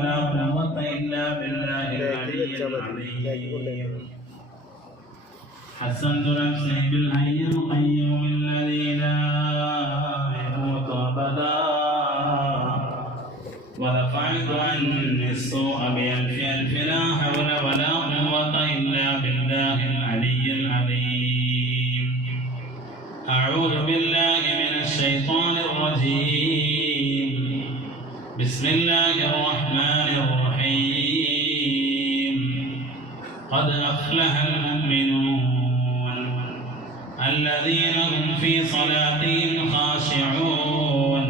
ولا قوة إلا بالله العلي العظيم. حسنت نفسي بالحي القيوم الذي لا يموت أبدا، ودفعت عني السوء بألف ألف لا حول ولا قوة إلا بالله العلي العظيم. أعوذ بالله من الشيطان الرجيم. بسم الله الرحمن الرحيم. قد أفلح المؤمنون الذين هم في صلاتهم خاشعون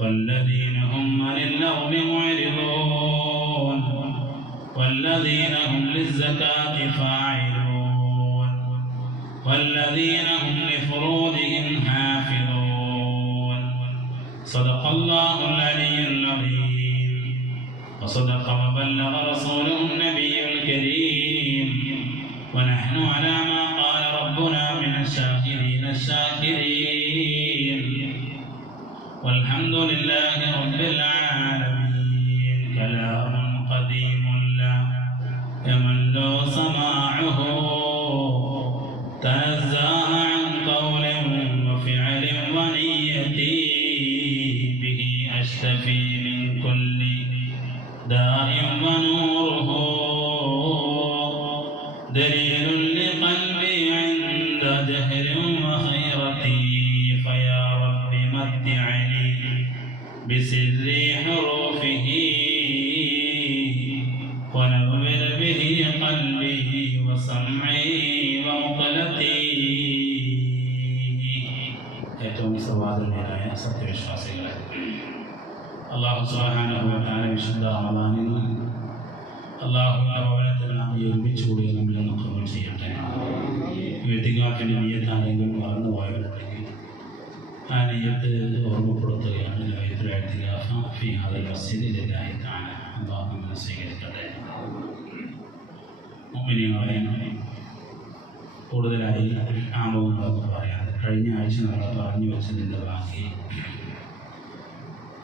والذين هم عن اللغو معرضون والذين هم للزكاة فاعلون والذين هم لفروجهم حافظون. صدق الله العلي العظيم وصدق وبلغ رسوله النبي الكريم، ونحن على ما قال ربنا من الشاكرين الشاكرين، والحمد لله رب العالمين. كلام قديم لا يمل سماعه، تنزه عن قول وفعل ونية، به أشتفي من كل داء ونوره دليل لقلبي عند جهر وخيرتي. فيا رب متعني بسر حروفه ونور به قلبي وسمعي ومقلتي. ഏറ്റവും സവാദരനായ സത്യവിശ്വാസികളെ, അല്ലാഹു സുബ്ഹാനഹു വ തആല വിശുദ്ധ റമദാനിൽ അല്ലാഹുവിന്റെ ഭവനത്തിൽ നാം ഒരുമിച്ച് കൂടിയ നമ്മിൽ നിന്ന് കബൂൽ ചെയ്യട്ടെ. ഇഅ്തികാഫിന്റെ നിയ്യത്ത് ആരെങ്കിലും മറന്നു പോയവരുണ്ടെങ്കിൽ ആ നിയ്യത്ത് ഓർമ്മപ്പെടുത്തുകയാണ്. ഇഅ്തികാഫ് ഫീ ഹാദൽ മസ്ജിദി ലില്ലാഹി തആല. അല്ലാഹു നമ്മെ സ്വീകരിക്കട്ടെ. മുഅ്മിനീങ്ങളെ, കൂടുതലായി ആമുഖങ്ങളൊക്കെ പറയാതെ കഴിഞ്ഞ ആഴ്ച നമ്മൾ പറഞ്ഞു വെച്ചതിൻ്റെ ബാക്കി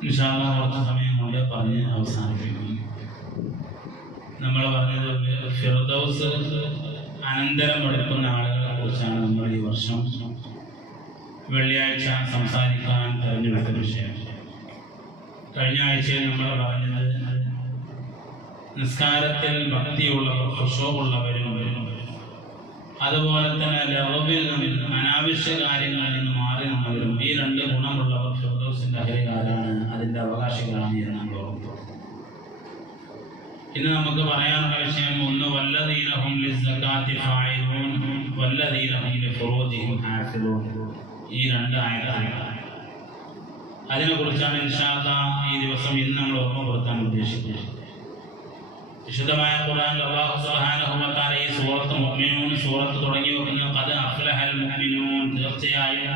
ഇൻഷാ അല്ലാഹ് കുറച്ച് സമയം കൊണ്ട് പറഞ്ഞ് അവസാനിപ്പിക്കും. നമ്മൾ പറഞ്ഞത് ഫിർദൗസ് അനന്തരം എടുക്കുന്ന ആളുകളെ കുറിച്ചാണ് നമ്മൾ ഈ വർഷം വെള്ളിയാഴ്ച സംസാരിക്കാൻ തിരഞ്ഞെടുത്ത വിഷയം. കഴിഞ്ഞ ആഴ്ചയിൽ നമ്മൾ പറഞ്ഞത് നിസ്കാരത്തിൽ ഭക്തിയുള്ളവർ, ഖുശൂഉള്ളവരും, അതുപോലെ തന്നെ ലഗ്വിൽ നിന്നും അനാവശ്യ കാര്യങ്ങളിൽ നിന്ന് മാറി നിന്നവരും, ഈ രണ്ട് ഗുണമുള്ളവർ ഫിർദൗസിന്റെ അഹരികാരാണ്, അതിന്റെ അവകാശികളാണ് എന്ന് നമ്മൾ ഓർമ്മപ്പെടുത്തും. ഇന്ന് നമുക്ക് പറയാനുള്ള വിഷയം ഒന്ന്, വല്ലദീന ഹും ലിസ്സകാത്തി ഫായിലൂൻ വല്ലദീന ഹും ലിഫുറൂജിഹിം ഹാഫിളൂൻ. ഈ രണ്ട് ആയത്തുകൾ, അതിനെക്കുറിച്ചാണ് ഇൻഷാ അല്ലാഹ് ഈ ദിവസം ഇന്ന് നമ്മൾ ഓർമ്മപ്പെടുത്താൻ ഉദ്ദേശിക്കുന്നത്. വിശുദ്ധമായ ഖുർആനിൽ അല്ലാഹു സുബ്ഹാനഹു വ തആല ഈ സൂറത്ത് മുഅ്മിനൂൻ സൂറത്ത് തുടങ്ങി വെക്കുന്ന ഖദ് അഫ്ലഹൽ മുഅ്മിനൂൻ, തീർച്ചയായും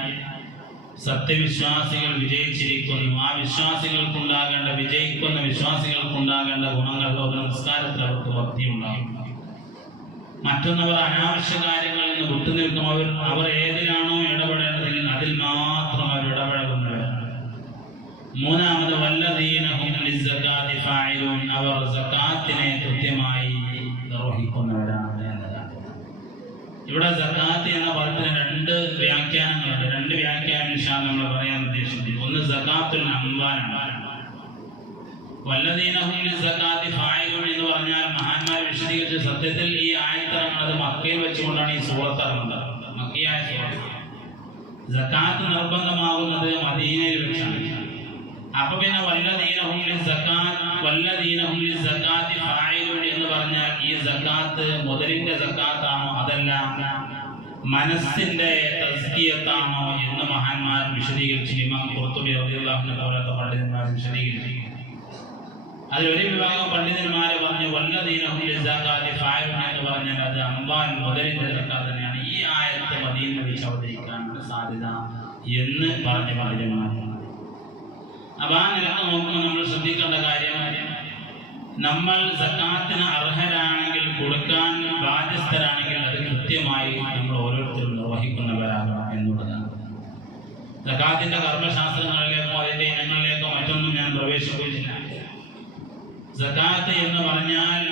സത്യവിശ്വാസികൾ വിജയിച്ചിരിക്കുന്നു. ആ വിശ്വാസികൾക്കുണ്ടാകേണ്ട, വിജയിക്കുന്ന വിശ്വാസികൾക്കുണ്ടാകേണ്ട ഗുണങ്ങൾ, നമസ്കാരത്തിൽ അവർക്ക് ഭക്തിയുണ്ടാകും. മറ്റൊന്നവർ അനാവശ്യ കാര്യങ്ങളിൽ നിന്ന് വിട്ടുനിൽക്കും. അവർ ഏതിലാണോ ഇടപെടേണ്ടതെങ്കിൽ അതിൽ മാത്രം അവർ ഇടപെടുന്നവരാണ്. മൂന്നാമത് വല്ലദീന ഹും ലിസ്സകാത്തി ഫായിലൂൻ, അവർ സകാത്തിനെ കൃത്യമായി നിർവഹിക്കുന്നവരാണ് എന്നതാണ്. ഇവിടെ സകാത്ത് എന്ന പദത്തിന് രണ്ട് വ്യാഖ്യാനങ്ങളുണ്ട്. രണ്ട് വ്യാഖ്യാനം ഇൻഷാ അല്ലാഹ് നമ്മൾ പറയാൻ ഉദ്ദേശിക്കുന്നത്. ഒന്ന് സകാത്തുൽ അംവാലാണ്. വല്ലദീന ഹും ലിസ്സകാത്തി ഫായിലൂൻ എന്ന് പറഞ്ഞാൽ മഹാന്മാർ വിശദീകരിച്ച സത്യത്തിൽ ഈ ആയത്തിറങ്ങുന്നത് മക്കയിൽ വെച്ചുകൊണ്ടാണ് ഈ സൂറത്ത് ഇറങ്ങുന്നത്. മക്കിയായ സൂറത്ത്. സകാത്ത് നിർബന്ധമാകുന്നത് മദീനയിൽ വെച്ചാണ്. അപ്പൊ പിന്നെ വല്ലദീന ഹും ലിസ്സകാത്തി ഫായിലൂൻ എന്ന് പറഞ്ഞാൽ ഈ സകാത്ത് മുതലിന്റെ സകാത്താണോ അതല്ല മനസ്സിന്റെ തസ്കിയത്താണോ എന്ന് മഹാന്മാർ വിശദീകരിച്ചു. ഇമാം ഖുർത്തുബി റളിയല്ലാഹു അൻഹു പോലത്തെ പണ്ഡിതന്മാർ വിശദീകരിച്ചു. അതിലൊരു വിഭാഗം പണ്ഡിതന്മാരെ പറഞ്ഞു വല്ലദീന ഹും ലിസ്സകാത്തി ഫായിലൂൻ എന്ന് പറഞ്ഞാൽ അത് അംബാൻ മുതലിന്റെ സകാത്ത് തന്നെയാണ്. ഈ ആയത്ത് മദീനയിൽ വെച്ച് അവതരിക്കാനുള്ള സാധ്യത എന്ന് പറഞ്ഞ പണ്ഡിതന്മാർ. അപ്പൊ ആ നിലക്ക് നോക്കുമ്പോൾ നമ്മൾ ശ്രദ്ധിക്കേണ്ട കാര്യം, നമ്മൾ സകാത്തിന് അർഹരാണെങ്കിൽ, കൊടുക്കാൻ ബാധ്യസ്ഥരാണെങ്കിൽ അത് കൃത്യമായി നമ്മൾ ഓരോരുത്തരും നിർവഹിക്കുന്നവരാകണം എന്നുള്ളതാണ്. സകാത്തിന്റെ കർമ്മശാസ്ത്രങ്ങളിലേക്കോ അതിന്റെ ഇനങ്ങളിലേക്കോ മറ്റൊന്നും ഞാൻ പ്രവേശിപ്പിച്ചില്ല. സകാത്ത് എന്ന് പറഞ്ഞാൽ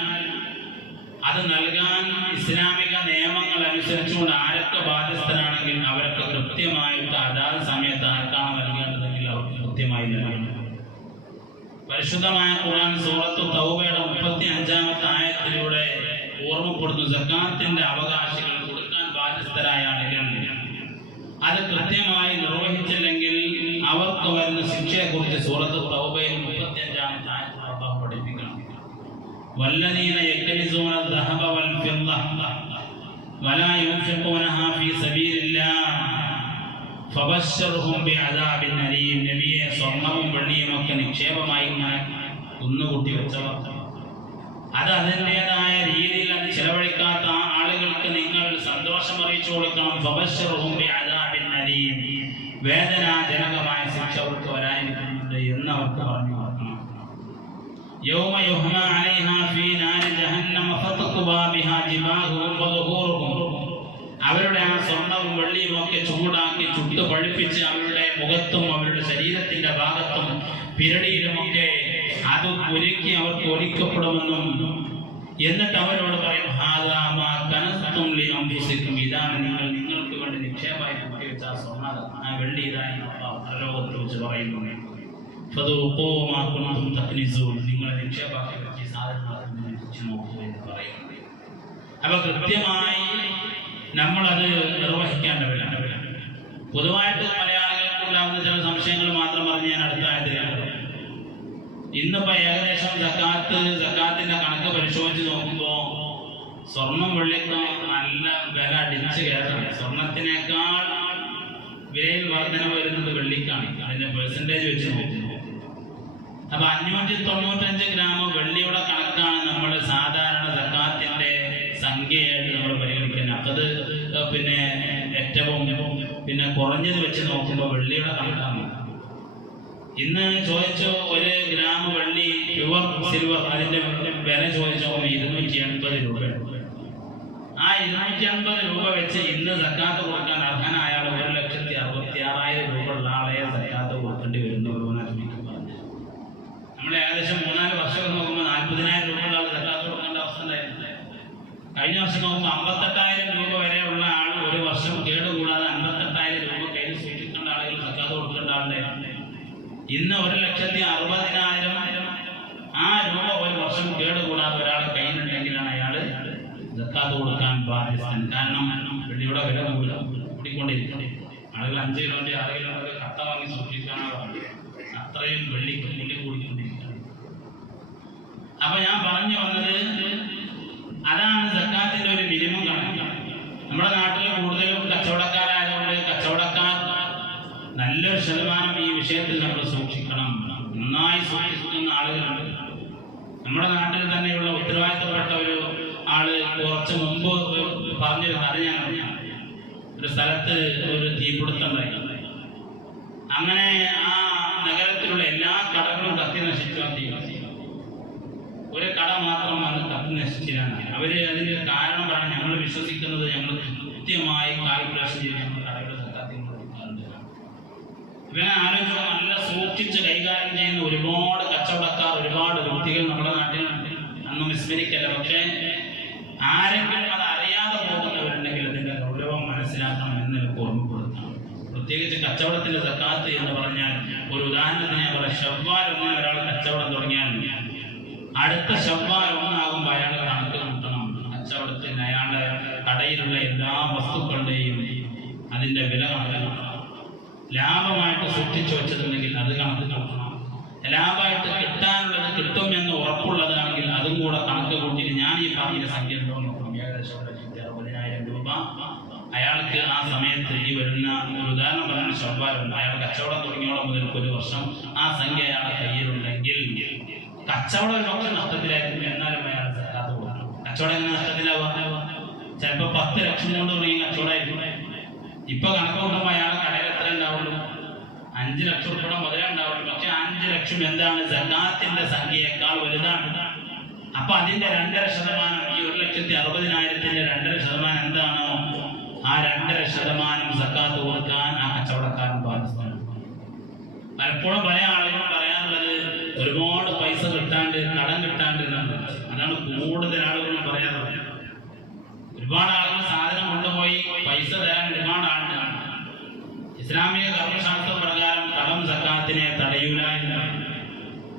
അത് നൽകാൻ ഇസ്ലാമിക നിയമങ്ങൾ അനുസരിച്ചുകൊണ്ട് ആരൊക്കെ ബാധ്യസ്ഥനാണെങ്കിൽ അവർക്ക് കൃത്യമായിട്ട് അതാത് സമയത്ത് ആർക്കാണ് നൽകേണ്ടതെങ്കിൽ അവർക്ക് കൃത്യമായി നൽകണം. പരിശുദ്ധമായ ഖുർആൻ സൂറത്ത് തൗബയുടെ 35-ാമത്തെ ആയത്തിലൂടെ ഓർമ്മപ്പെടുന്നു, സകാത്തിന്റെ അവകാശികൾ കൊടുക്കാൻ ബാധ്യസ്ഥരായ ആളുകൾ അത് കൃത്യമായി നിർവഹിച്ചില്ലെങ്കിൽ അവർക്ക് വരുന്ന ശിക്ഷയെ കുറിച്ച് സൂറത്ത് തൗബയിൽ 35-ാമത്തെ ആയത്തിൽ അല്ലാഹു പഠിപ്പിക്കണം. വല്ലദീന യക്നിസൂന الذهب والفضة ولا ينفقونها في سبيل الله فبشرهم بعذاب أليم. നബിയെ സ്വർണ്ണവും വെള്ളിയും ഒക്കെ നിക്ഷേപമായി കുന്നുകൂട്ടി വെച്ചവർ, അത് അതിൻ്റെതായ രീതിയിൽ അത് ചെലവഴിക്കാത്ത ആളുകൾക്ക് നിങ്ങൾ സന്തോഷം അറിയിച്ചു കൊടുക്കണം. ഫബശ്ശിർഹും ബിഅദാബിൻ അലീം, വേദനാജനകമായ ശിക്ഷ അവർക്ക് വരാനിരിക്കുന്നുണ്ട് എന്ന് അവർക്ക് പറഞ്ഞു കൊടുക്കണം. യൗമ യുഹ്മാ അലൈഹാ ഫീ നാരി ജഹന്നമ ഫതഖ്വാ ബിഹാ ജിബാഹുഹും വദുഹൂറുഹും. അവരുടെ ആ സ്വർണ്ണവും വെള്ളിയും ഒക്കെ ചൂടാക്കി ചുട്ട് പഴുപ്പിച്ച് അവരുടെ മുഖത്തും അവരുടെ ശരീരത്തിന്റെ ഭാഗത്തും പിരടിയിലുമൊക്കെ അത് ഒരുക്കി അവർക്ക് ഒരുക്കപ്പെടുമെന്നും എന്നിട്ട് അവരോട് പറയും, ഹാദാ മാ കനസ്തും ലിഅൻഫുസികും, ഇതാണ് നിങ്ങൾക്ക് വേണ്ടി നിക്ഷേപമായി കൂട്ടിവെച്ച ആ സ്വർണ്ണ ആ വെള്ളി ഇതായി പരലോകത്തിൽ വെച്ച് പറയുന്നു. ഫദൂഖൂ മാ കുൻതും തക്നിസൂൻ, നിങ്ങൾ നിക്ഷേപമാക്കി വെച്ച സാധനങ്ങൾ രുചിച്ച് നോക്കൂ എന്ന് പറയുന്നു. അപ്പൊ കൃത്യമായി നമ്മളത് നിർവഹിക്കേണ്ടവരാണ്. പൊതുവായിട്ട് മലയാളികൾക്ക് ഉണ്ടാകുന്ന ചില സംശയങ്ങൾ മാത്രം പറഞ്ഞ് ഞാൻ അടുത്ത ആയതിലാണ്. ഇന്നിപ്പോ ഏകദേശം സക്കാത്തിന്റെ കണക്ക് പരിശോധിച്ച് നോക്കുമ്പോ സ്വർണം വെള്ളിക്ക് നല്ല വില അടിച്ചു കയറാണ്. സ്വർണത്തിനേക്കാൾ വിലയിൽ വർധന വരുന്നത് വെള്ളിക്കാണ്, അതിന്റെ പെർസെന്റേജ് വെച്ച് നോക്കുന്നു. അപ്പൊ 595 ഗ്രാം വെള്ളിയുടെ കണക്കാണ് നമ്മൾ സാധാരണ സക്കാത്തിന്റെ സംഖ്യയായിട്ട് നമ്മൾ പരിഗണിക്കുന്നത്. അത് പിന്നെ ഏറ്റവും കുറഞ്ഞത് വെച്ച് നോക്കുമ്പോൾ വെള്ളിയുടെ കണക്കാണ്. ഇന്ന് ചോദിച്ചോ 1 ഗ്രാം വെള്ളി പ്യുവർ സിൽവർ അതിന്റെ വില ചോദിച്ചോ 280 രൂപയാണ്. ആ 280 രൂപ വെച്ച് ഇന്ന് സക്കാത്ത് കൊടുക്കാൻ അർഹനായ 1,66,000 രൂപ ഉള്ള ആളെ സക്കാത്ത് കൊടുക്കേണ്ടി വരുന്നു. നമ്മൾ ഏകദേശം 3-4 വർഷം നോക്കുമ്പോൾ 40,000 രൂപ ഉള്ള ആൾ സക്കാത്ത് കൊടുക്കേണ്ട അവസ്ഥ ഉണ്ടായിരുന്നു. കഴിഞ്ഞ വർഷം നോക്കുമ്പോൾ 58,000 രൂപ വരെ ഉള്ള ആൾ ഒരു വർഷം കേടുകൂടാതെ 58,000 രൂപ കയ്യിൽ സൂക്ഷിക്കേണ്ട ആളുകൾ സക്കാത്ത് കൊടുക്കേണ്ട ആളുടെ ഇന്ന് 1,60,000 ആ രൂപ ഒരു വർഷം കേടുകൂടാതെ ഒരാൾ കയ്യിലുണ്ടെങ്കിലാണ് അയാൾ സക്കാത്ത് കൊടുക്കാൻ ബാധ്യസ്ഥൻ. കാരണം വെള്ളിയുടെ വില കൂടിക്കൊണ്ടിരിക്കും. ആളുകൾ 5 കിലോന്റെ 6 കിലോന്റെ കട്ട വാങ്ങി സൂക്ഷിക്കാനാണ് പറഞ്ഞത്. അത്രയും വെള്ളിക്ക് മൂല്യം കൂടിക്കൊണ്ടിരിക്കുകയാണ്. അപ്പൊ ഞാൻ പറഞ്ഞു വന്നത് അതാണ് സക്കാത്തിന്റെ ഒരു മിനിമം കണക്ക്. നമ്മുടെ നാട്ടിൽ കൂടുതലും കച്ചവടക്കാരായതുകൊണ്ട് കച്ചവടക്കാർ നല്ലൊരു ശതമാനം ഈ വിഷയത്തിൽ നമ്മൾ സൂക്ഷിക്കണം. നന്നായി സൂക്ഷിക്കുന്ന ആളുകളുണ്ട്. നമ്മുടെ നാട്ടിൽ തന്നെയുള്ള ഉത്തരവാദിത്തപ്പെട്ട ഒരു ആള് കുറച്ച് മുമ്പ് പറഞ്ഞൊരു കഥ ഞാൻ അറിയാം. ഒരു സ്ഥലത്ത് ഒരു തീപിടുത്തമുണ്ടായി. അങ്ങനെ ആ നഗരത്തിലുള്ള എല്ലാ കടകളും കത്തി നശിച്ചു. ആ തീ ഒരു കട മാത്രം അത് കത്തി നശിച്ചില്ലാണ്. അവര് അതിന്റെ കാരണം പറഞ്ഞ് ഞങ്ങൾ വിശ്വസിക്കുന്നത് ഞങ്ങൾ കൃത്യമായി കാൽക്കുലേഷൻ ചെയ്ത് ഞങ്ങൾ കടകളുടെ സക്കാത്തിൽ കൊടുക്കാറുണ്ട്. ഇവനെ ആലോചിച്ച് നല്ല സൂക്ഷിച്ച് കൈകാര്യം ചെയ്യുന്ന ഒരുപാട് കച്ചവടക്കാർ, ഒരുപാട് വ്യക്തികൾ നമ്മുടെ നാട്ടിലുണ്ട്. അന്നും വിസ്മരിക്കല്ല. പക്ഷേ ആരെങ്കിലും അത് അറിയാതെ പോകുന്നവരുണ്ടെങ്കിൽ അതിന്റെ ഗൗരവം മനസ്സിലാക്കണം എന്ന് എനിക്ക് ഓർമ്മപ്പെടുത്തണം. പ്രത്യേകിച്ച് കച്ചവടത്തിന്റെ സക്കാത്ത് എന്ന് പറഞ്ഞാൽ ഒരു ഉദാഹരണത്തിന് ഞാൻ പറയാം. ശവ്വാൽ 1 ഒരാൾ കച്ചവടം തുടങ്ങിയാൽ അടുത്ത ശവ്വാൽ 1 ആകുമ്പോൾ അയാൾ കണക്ക് കൂട്ടണം. കച്ചവടത്തിന് അയാളുടെ കടയിലുള്ള എല്ലാ വസ്തുക്കളുടെയും അതിന്റെ വില കണക്ക് കൂട്ടണം. ലാഭമായിട്ട് സൂക്ഷിച്ചു വെച്ചിട്ടുണ്ടെങ്കിൽ അത് കണക്ക് കൂട്ടണം. ലാഭമായിട്ട് കിട്ടാനുള്ളത് കിട്ടും എന്ന് ഉറപ്പുള്ളതാണെങ്കിൽ അതും കൂടെ കണക്ക് കൂട്ടിയിട്ട് ഞാൻ ഈ പറഞ്ഞ സംഖ്യ ഉണ്ടോ നോക്കണം. ഏകദേശം 60,000 രൂപ അയാൾക്ക് ആ സമയത്ത് ഈ വരുന്ന ഒരു ഉദാഹരണം പറഞ്ഞ ശവ്വാലുണ്ട്. അയാൾ കച്ചവടം തുടങ്ങിയോളം മുതൽക്ക് ഒരു വർഷം ആ സംഖ്യ അയാളുടെ കയ്യിലുണ്ടെങ്കിൽ കച്ചവടം ഒരു പക്ഷെ നഷ്ടത്തിലായിരിക്കും. എന്നാലും അയാൾ സക്കാത്ത് കൊടുക്കണം. കച്ചവടം എങ്ങനെ നഷ്ടത്തിലാവുക? ചിലപ്പോൾ 10 ലക്ഷം കൊണ്ട് തുടങ്ങിയ കച്ചവടമായിരിക്കും. ഇപ്പൊ കണക്ക് കൂട്ടുമ്പോൾ അയാളെ കടയിൽ എത്ര ഉണ്ടാവുള്ളൂ? 5 ലക്ഷം രൂപ മുതലേ ഉണ്ടാവുള്ളൂ. പക്ഷെ 5 ലക്ഷം എന്താണ്? സക്കാത്തിന്റെ സംഖ്യയേക്കാൾ വലുതാണ്. അപ്പൊ അതിന്റെ 2.5%, ഈ 1,60,000-ന്റെ 2.5% എന്താണോ ആ 2.5% സക്കാത്ത് കൊടുക്കാൻ ആ കച്ചവടക്കാരൻ ബാധ്യസ്ഥനാണ്. പലപ്പോഴും പല ആളുകളും പറയാനുള്ളത് ഒരുപാട് പൈസ കിട്ടാണ്ട്, കടം കിട്ടാണ്ട് എന്നാണ്. അതാണ് കൂടുതൽ ആളുകളും പറയാറ്. ഒരുപാട് ആളുകൾ സാധനം കൊണ്ടുപോയി പൈസ തരാൻ ഒരുപാട് ആളുകളാണ്. ഇസ്ലാമിക കർമ്മശാസ്ത്ര പ്രകാരം കടം സക്കാത്തിനെ തടയൂല എന്നാണ്.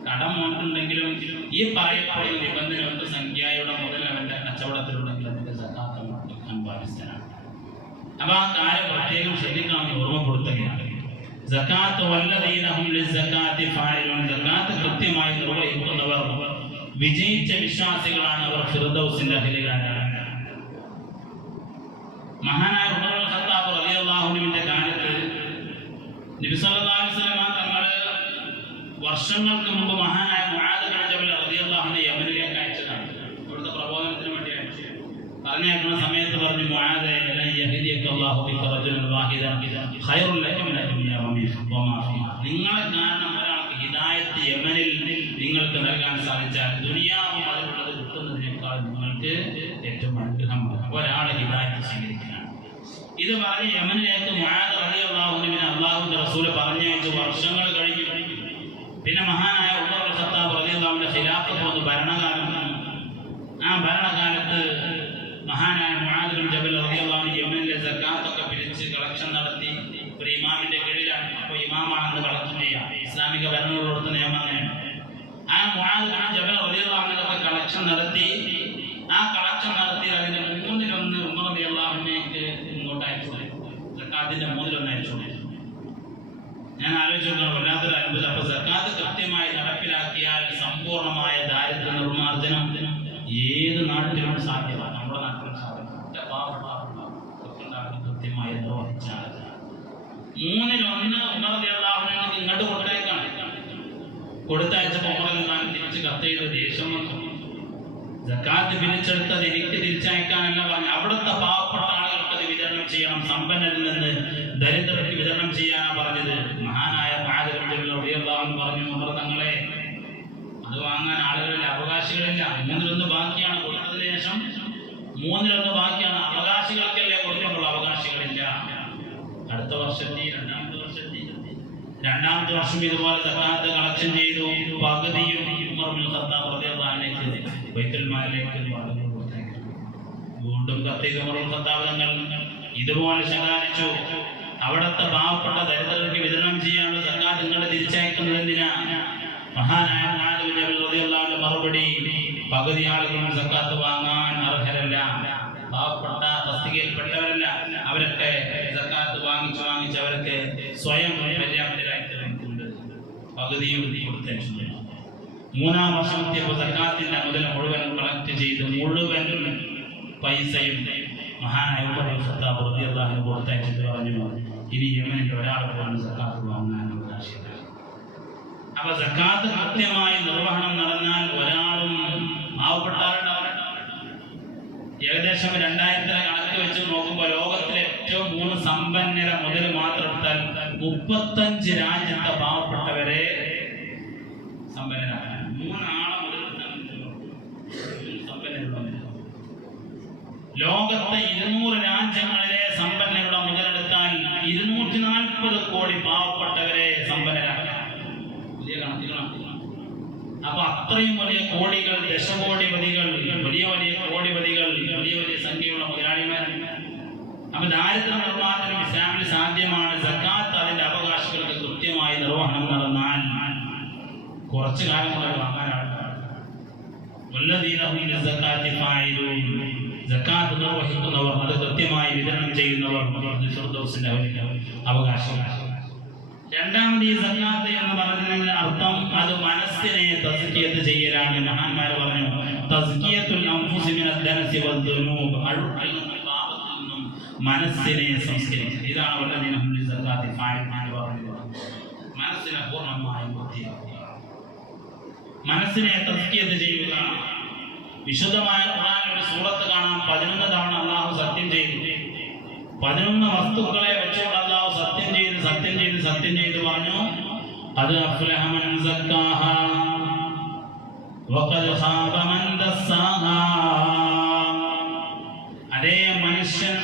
കടം ഉണ്ടെങ്കിലും ഈ പറയപ്പെടുന്ന നിബന്ധനകൾക്ക് സംഖ്യയുടെ മുതൽ അവന്റെ കച്ചവടത്തിലുണ്ടെങ്കിൽ അതിന്റെ സക്കാത്ത് കൊടുക്കാൻ ബാധ്യസ്ഥനാണ്. അപ്പൊ ആ കാര്യം പ്രത്യേകം ശ്രദ്ധിക്കാമെന്ന് ഓർമ്മപ്പെടുത്തുകയാണ്. സക്കാത്ത് വല്ലദീനഹും ലിസ്സക്കാത്തി ഫായിലൂൻ, സക്കാത്ത് കൃത്യമായി നിർവഹിക്കുന്നവർ വിജയിച്ച വിശ്വാസികളാണ്. അവർ ഫിർദൗസിന്റെ അഹ്ലുകാരാണ്. മഹാനായ ഉമർ ഇബ്നുൽ ഖത്താബ് റളിയല്ലാഹു അൻഹുവിന്റെ കാലത്ത് നബി സല്ലല്ലാഹു അലൈഹി വസല്ലം തങ്ങൾ വർഷങ്ങൾക്ക് മുമ്പ് മഹാനായ മുആദ് ബിൻ ജബൽ റളിയല്ലാഹു അൻഹു യമനിലേക്ക് അയച്ചതാണ്. ഇവിടുത്തെ പ്രബോധനത്തിന് വേണ്ടി അയച്ചു. പറഞ്ഞേക്കുന്ന സമയത്ത് പറഞ്ഞു, മുആദേ യഹ്ദിയക്കല്ലാഹു ബിക റജുലൻ വാഹിദൻ ഖൈറുൻ ലക മിന ദുനിയ വമാ ഫീഹാ. നിങ്ങളെ കാരണം ഒരാൾക്ക് ഹിദായത്ത് യമനിൽ നിങ്ങൾക്ക് നൽകാൻ സാധിച്ചാൽ ദുനിയാവും അതിലുള്ളത് കിട്ടുന്നതിനേക്കാൾ നിങ്ങൾക്ക് ഏറ്റവും അനുഗ്രഹമാണ്. ഒരാളെ ഹിദായത്ത് സ്വീകരിക്കാനാണ്. ഇത് പറഞ്ഞ് യമനിലേക്ക് മുആദ് റളിയല്ലാഹു അൻഹുവിനെ അല്ലാഹുവിന്റെ റസൂൽ പറഞ്ഞയച്ചു. വർഷങ്ങൾ കഴിഞ്ഞു. പിന്നെ മഹാനായ ഉമർ ഇബ്നുൽ ഖത്താബ് റളിയല്ലാഹു അൻഹു ഖിലാഫത്ത് വന്നു, ഭരണകാലം. ആ ഭരണകാലത്ത് മഹാനായ മുആദ് ബിൻ ജബൽ റളിയല്ലാഹു അൻഹു യമനിലെ സക്കാത്തൊക്കെ പിരിച്ച് കളക്ഷൻ നടത്തി. ഒരു ഇമാമിന്റെ കീഴിലാണ്. അപ്പോൾ ഇമാമാണെന്ന് കളക്ഷൻ ചെയ്യാം. ഇസ്ലാമിക ഭരണകൂടത്തിന്റെ നിയമം അങ്ങനെയാണ്. ആ മുആദ് ബിൻ ജബൽ റളിയല്ലാഹു അൻഹു കളക്ഷൻ നടത്തി. ആ കളക്ഷൻ നടത്തി അതിന്റെ 1/3 ഉമർ റളിയല്ലാഹു അൻഹുവിലേക്ക് ഇങ്ങോട്ട് അയച്ചു. സക്കാത്തിന്റെ 1/3 അയച്ചു. ഞാൻ ആലോചിച്ചു, വല്ലാത്തൊരു അത്ഭുതം. അപ്പൊ സക്കാത്ത് കൃത്യമായി നടപ്പിലാക്കിയാൽ സമ്പൂർണമായ ദാരിദ്ര്യ നിർമ്മാർജ്ജനം ഏത് നാട്ടിലും സാധ്യമാണ്. നമ്മുടെ നാട്ടിലും സാധ്യമാണ്. കൃത്യമായി നിർവഹിച്ചാൽ 1/3 ഉമർ റളിയല്ലാഹു അൻഹു ഇങ്ങോട്ട് കൊടുത്തേക്കാണ്. കൊടുത്തയച്ചപ്പോൾ ഉമർ റളിയല്ലാഹു അൻഹു തിരിച്ച് കത്തെയ്ത് ദേഷ്യം വന്നു. സക്കാത്ത് പിരിച്ചെടുത്തത് എനിക്ക് തിരിച്ചയക്കാനല്ല പറഞ്ഞു, അവിടുത്തെ പാവപ്പെട്ട ആളുകൾക്ക് അത് വിതരണം ചെയ്യണം, സമ്പന്നരിൽ നിന്ന് ദരിദ്രർക്ക് വിതരണം ചെയ്യാനാണ് പറഞ്ഞത്. മഹാനായ മുആദ് ബിൻ ജബൽ റളിയല്ലാഹു അൻഹു പറഞ്ഞു, ഉമർ തങ്ങളെ, അത് വാങ്ങാൻ ആളുകളിൽ അവകാശികളില്ല. 1/3 ബാക്കിയാണ്. കൊടുത്തതിന് ശേഷം 1/3 ബാക്കിയാണ്. അവകാശികൾക്കല്ലേ കൊടുത്തിട്ടുള്ള, അവകാശികളില്ല. അടുത്ത വർഷത്തിൽ രണ്ടാമത്തെ വർഷം ഇതുപോലെ സക്കാത്ത് കളക്ഷൻ ചെയ്തു. പകുതിയും ഉമർ ഇബ്നുൽ ഖത്താബ് റളിയല്ലാഹു അൻഹു ബൈത്തുൽ മാലിലേക്ക് വീണ്ടും കത്തെയ്ത് ഉമർ ഇബ്നുൽ ഖത്താബ് തങ്ങൾ ഇതുപോലെ ശകാരിച്ചു. അവിടുത്തെ പാവപ്പെട്ട ദരിദ്രർക്ക് വിതരണം ചെയ്യാനുള്ള സക്കാത്ത് നിങ്ങൾ തിരിച്ചയക്കുന്നത് എന്തിനാ? മഹാനായ മുആദ് ബിൻ ജബൽ റളിയല്ലാഹു അൻഹു മറുപടി, പകുതി ആളുകളും സക്കാത്ത് വാങ്ങാൻ അർഹരല്ല, പാവപ്പെട്ട തസ്തികയിൽപ്പെട്ടവരല്ല. അവരൊക്കെ സക്കാത്ത് വാങ്ങിച്ച് അവർക്ക് സ്വയം പര്യാപ്തരായി തീർന്നിട്ടുണ്ട്. പകുതിയും കൊടുത്തയച്ചു. 3-ാം വർഷം എത്തിയപ്പോൾ സക്കാത്തിന്റെ മുതൽ മുഴുവൻ കളക്ട് ചെയ്ത് മുഴുവൻ പൈസയും മഹാനായ ഉമർ ഇബ്നുൽ ഖത്താബ് റളിയല്ലാഹു അൻഹു കൊടുത്തയച്ചിട്ട് പറഞ്ഞു, ഇനി യമനിൽ ഒരാൾ പോലും സക്കാത്ത് വാങ്ങാൻ അവകാശമില്ല. അപ്പൊ സക്കാത്ത് കൃത്യമായി നിർവഹണം നടന്നാൽ ഒരാളും പാവപ്പെട്ടവരുണ്ടാവില്ല. ഏകദേശം 2000 കണക്ക് വെച്ച് നോക്കുമ്പോൾ ലോകത്തിലെ ഏറ്റവും 3 സമ്പന്നര മുതൽ മാത്രം എടുത്താൽ 35 രാജ്യത്തെ പാവപ്പെട്ടവരെ സമ്പന്നരാണ്. 3 ആളെ മുതൽ സമ്പന്നരുള്ള ലോകത്തെ 200 രാജ്യങ്ങളിലെ സമ്പന്നരുടെ മുതലെടുത്താൽ 240 കോടി പാവപ്പെട്ടവരെ സമ്പന്നരാണ്. വലിയ കണക്കുകളാണ്. അപ്പൊ അത്രയും വലിയ കോടികൾ, ദശകോടിപതികൾ, വലിയ വലിയ കോടിപതികൾ, വലിയ വലിയ സംഖ്യയുള്ള മുതലാളിമാരാണ്. അപ്പൊ ദാരിദ്ര്യ നിർമ്മാർജ്ജനം ഇസ്ലാമിൽ സാധ്യമാണ്. സക്കാത്ത് അതിന്റെ അവകാശികൾക്ക് കൃത്യമായി നിർവഹണം നടന്നാൽ കുറച്ചു കാലം കൊണ്ട് വാങ്ങാനാണ്. സക്കാത്ത് നിർവഹിക്കുന്നവർ, അത് കൃത്യമായി വിതരണം ചെയ്യുന്നവർ ഫിർദൗസിന്റെ അവകാശം. രണ്ടാമത് ഈ സക്കാത്ത് എന്ന് പറഞ്ഞതിന്റെ അർത്ഥം അത് മനസ്സിനെ തസ്കിയത്ത് ചെയ്യലാണ്. മഹാന്മാർ പറഞ്ഞു, തസ്കിയത്തുൽ അൻഫുസി മിനദ് ദനസി വദ്ദുനൂബ്, അഴുക്കിൽ നിന്നും പാപത്തിൽ നിന്നും മനസ്സിനെ സംസ്കരിക്കുക. ഇതാണ് വല്ലദീന ഹും ലിസ്സക്കാത്തി ഫാഇലൂൻ പറഞ്ഞത്. മനസ്സിനെ പൂർണ്ണമായും വൃത്തിയാക്കുക, മനസ്സിനെ തസ്കിയത്ത് ചെയ്യുക. വിശുദ്ധമായ ഖുർആനിൽ ഒരു സൂറത്ത് കാണാം, 11 തവണ അല്ലാഹു സത്യം ചെയ്തു. 11 വസ്തുക്കളെ വെച്ചുകൊണ്ട് അല്ലാഹു സത്യം ചെയ്ത് പറഞ്ഞു, അത് അഫ്ലഹ മൻ സക്കാഹ വഖദ് ഖാബ മൻ ദസ്സാഹ. അതേ മനുഷ്യൻ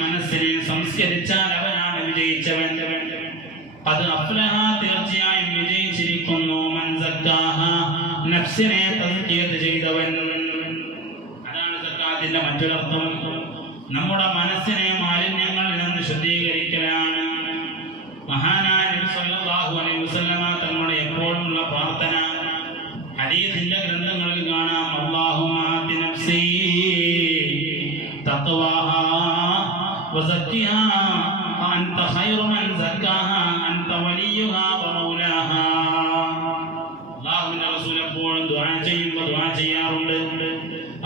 മനസ്സിനെ സംസ്കരിച്ചാൽ അവനാണ് വിജയിച്ചവൻ. അത് അഫ്ലഹ തീർച്ചയായും വിജയിച്ചിരിക്കുന്നു. മൻ സക്കാഹ നഫ്സിനെ തസ്കിയത്ത് ചെയ്തവൻ. അതാണ് സക്കാത്തിന്റെ മറ്റൊരർത്ഥം. നമ്മുടെ മനസ്സിനെ മാലിന്യങ്ങളിൽ നിന്ന് ശുദ്ധീകരിക്കലാണ്. മഹാനായ നബി സല്ലല്ലാഹു അലൈഹി വസല്ലമ തങ്ങളുടെ എപ്പോഴുമുള്ള പ്രാർത്ഥന ഹദീസിന്റെ ഗ്രന്ഥങ്ങളിൽ കാണാം. അല്ലാഹുമ്മ ആതി നഫ്സി തഖ്വാഹാ വസക്കിഹാ അൻത ഖൈറു മൻ സക്കാഹാ അൻത വലിയുഹാ വമൗലാഹാ. അല്ലാഹുവിന്റെ റസൂൽ എപ്പോഴും ദുആ ചെയ്യുമ്പോൾ ദുആ ചെയ്യാറുണ്ട്,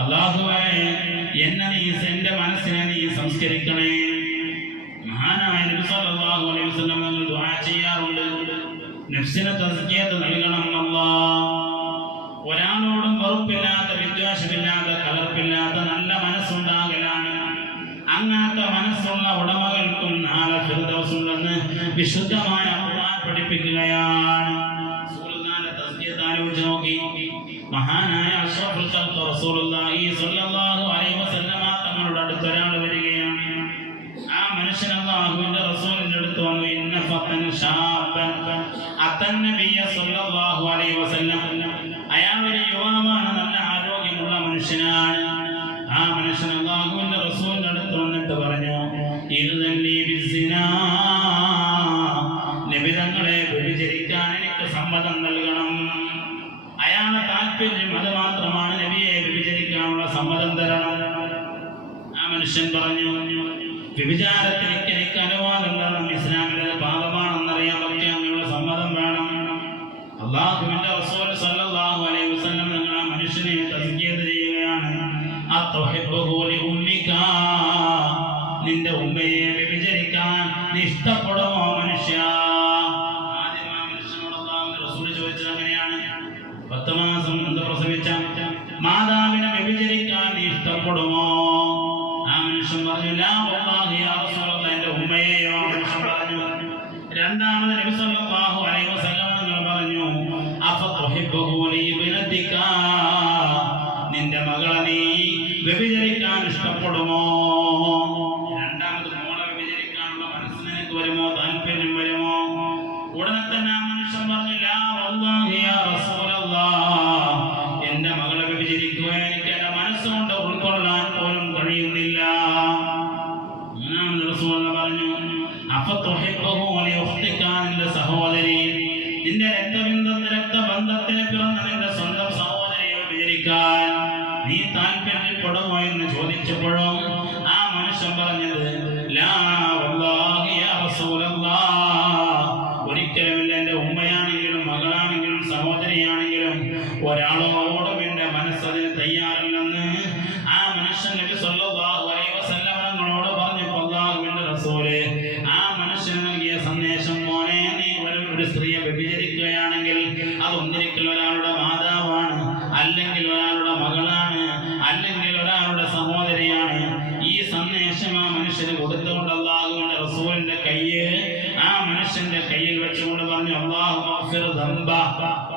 അല്ലാഹുവേ എന്റെ മനസ്സിനെ നീ സംസ്കരിക്കണേ. മഹാനായ നബി സല്ലല്ലാഹു അലൈഹി വസല്ലം ദുആ ചെയ്യാറുണ്ട്, നഫ്സിനെ തസ്കിയത്ത് നൽകണം അല്ലാഹ്. ഒരാളോടും വെറുപ്പില്ലാത്ത, വിദ്വേഷമില്ലാത്ത, കലർപ്പില്ലാത്ത നല്ല മനസ്സുണ്ടാകലാണ്. അങ്ങനത്തെ മനസ്സുള്ള ഉടമകൾക്കും നാളെ ഫിർദൗസുണ്ടെന്ന് വിശുദ്ധമായ ഖുർആൻ പഠിപ്പിക്കുകയാണ്. റസൂലുള്ളാഹിന്റെ തസ്കിയത്ത് ആലോചിച്ച് നോക്കി. മഹാനായ അഷ്റഫുൽ ഖൽഖ് റസൂലുള്ളാഹി സ്വല്ലല്ലാഹു അലൈഹി വസല്ലമ തങ്ങളുടെ അടുത്ത് ഒരാൾ വരികയാണ്. ആ മനുഷ്യൻ അല്ലാഹുവിന്റെ റസൂലിന്റെ അടുത്ത് വന്നു. ഇന്ന ഫതൻ ശാബൻ അത്തൻ നബിയ സ്വല്ലല്ലാഹു അലൈഹി വസല്ലം. അയാൾ ഒരു യുവാവാണ്, നല്ല ആരോഗ്യമുള്ള മനുഷ്യനാണ്. ആ മനുഷ്യൻ അല്ലാഹുവിന്റെ റസൂലിന്റെ അടുത്ത് വന്നിട്ട് പറഞ്ഞു, ഇദ്നി ബിസ്സിനാ, നബി തങ്ങളെ വ്യഭിചരിക്കാൻ എനിക്ക് സമ്മതം നൽകണം. അയാളുടെ താല്പര്യം അത് മാത്രമാണ്, നബിയെ വ്യഭിചരിക്കാനുള്ള സമ്മതം തരണം. ആ മനുഷ്യൻ പറഞ്ഞു, വ്യഭിചാരത്തിലേക്ക് എനിക്ക് അനുവാദം തരണം, ഇസ്ലാമിലെ പാപമാണെന്നറിയാൻ പക്ഷേ അങ്ങനെയുള്ള സമ്മതം വേണം. അല്ലാഹുവിന്റെ റസൂൽ സല്ലല്ലാഹു അലൈഹി വസല്ലം നിങ്ങൾ ആ മനുഷ്യനെ തസ്കിയത്ത് ചെയ്യുകയാണ്. അത്വഹിബ്ബുഹു ലിഉമ്മിക, നിന്റെ ഉമ്മയെ വ്യഭിചരിക്കാൻ നീ ഇഷ്ടപ്പെടുമോ മനുഷ്യ? ആദ്യം ആ മനുഷ്യനോട് അല്ലാഹുവിന്റെ റസൂൽ ചോദിച്ചത് അങ്ങനെയാണ്. 10 മാസം എന്ത് പ്രസവിച്ച മാതാവിനെ വ്യഭിചരിക്കാൻ നീ ഇഷ്ടപ്പെടുമോ? ആ മനുഷ്യൻ പറഞ്ഞു, ലാ വല്ലാഹി യാ റസൂലല്ലാഹ്, എന്റെ ഉമ്മയെയോ? മനുഷ്യൻ പറഞ്ഞു. രണ്ടാമത് നബി സല്ലല്ലാഹു അലൈഹി വസല്ലം പറഞ്ഞു, അഫതുഹിബ്ബുഹു ലിഇബ്നതിക, നിന്റെ മകളെ നീ വ്യഭിചരിക്കാൻ ഇഷ്ടപ്പെടുമോ? രണ്ടാമത് മോളെ വ്യഭിചരിക്കാനുള്ള മനസ്സ് നിനക്ക് വരുമോ, താല്പര്യം വരുമോ? ഉടനെ തന്നെ ആ മനുഷ്യൻ പറഞ്ഞു, ലാ വല്ലാഹി യാ റസൂലല്ലാഹ്, എന്റെ മകളെ വ്യഭിചരിക്കുക എനിക്ക് എന്റെ മനസ്സുകൊണ്ട് ഉൾക്കൊള്ളാൻ പോലും കഴിയുന്നില്ല. മൂന്നാമത് റസൂൽ പറഞ്ഞു, അഫതുഹിബ്ബുഹു ലിഉഖ്തിക, നിന്റെ സഹോദരി, നിന്റെ രക്തബന്ധത്തിന് പിറന്ന നിന്റെ സ്വന്തം സഹോദരിയെ വ്യഭിചരിക്കാൻ നീ താല്പര്യപ്പെടുമോ എന്ന് ചോദിച്ചപ്പോഴും ആ മനുഷ്യൻ പറഞ്ഞത്, ലാ വല്ലാഹി യാ റസൂലല്ലാഹ്, ഒരിക്കലുമില്ല. എന്റെ ഉമ്മയാണെങ്കിലും മകളാണെങ്കിലും സഹോദരിയാണെങ്കിലും ഒരാളോടും എന്റെ മനസ്സതിന് തയ്യാറില്ലെന്ന് ആ മനുഷ്യൻ നബി സല്ലല്ലാഹു അലൈഹി വസല്ലം തങ്ങളോട് പറഞ്ഞപ്പോൾ അല്ലാഹുവിന്റെ റസൂല് ആ മനുഷ്യന് നൽകിയ സന്ദേശം, മോനെ നീ ഒരു സ്ത്രീയെ വ്യഭിചരിക്കുകയാണെങ്കിൽ അത് ഒന്നിരിക്കൽ ഒരാളുടെ മാതാവാണ്, അല്ലെങ്കിൽ ഒരാളുടെ മകളാണ്, അല്ലെങ്കിൽ ഒരാളുടെ സഹോദരിയാണ്. ഈ സന്ദേശം ആ മനുഷ്യന് കൊടുത്തുകൊണ്ട് അല്ലാഹുവിന്റെ റസൂലിന്റെ കയ്യ് ആ മനുഷ്യന്റെ കയ്യിൽ വെച്ചുകൊണ്ട് പറഞ്ഞു, അല്ലാഹു മഗ്ഫിർ ദംബ,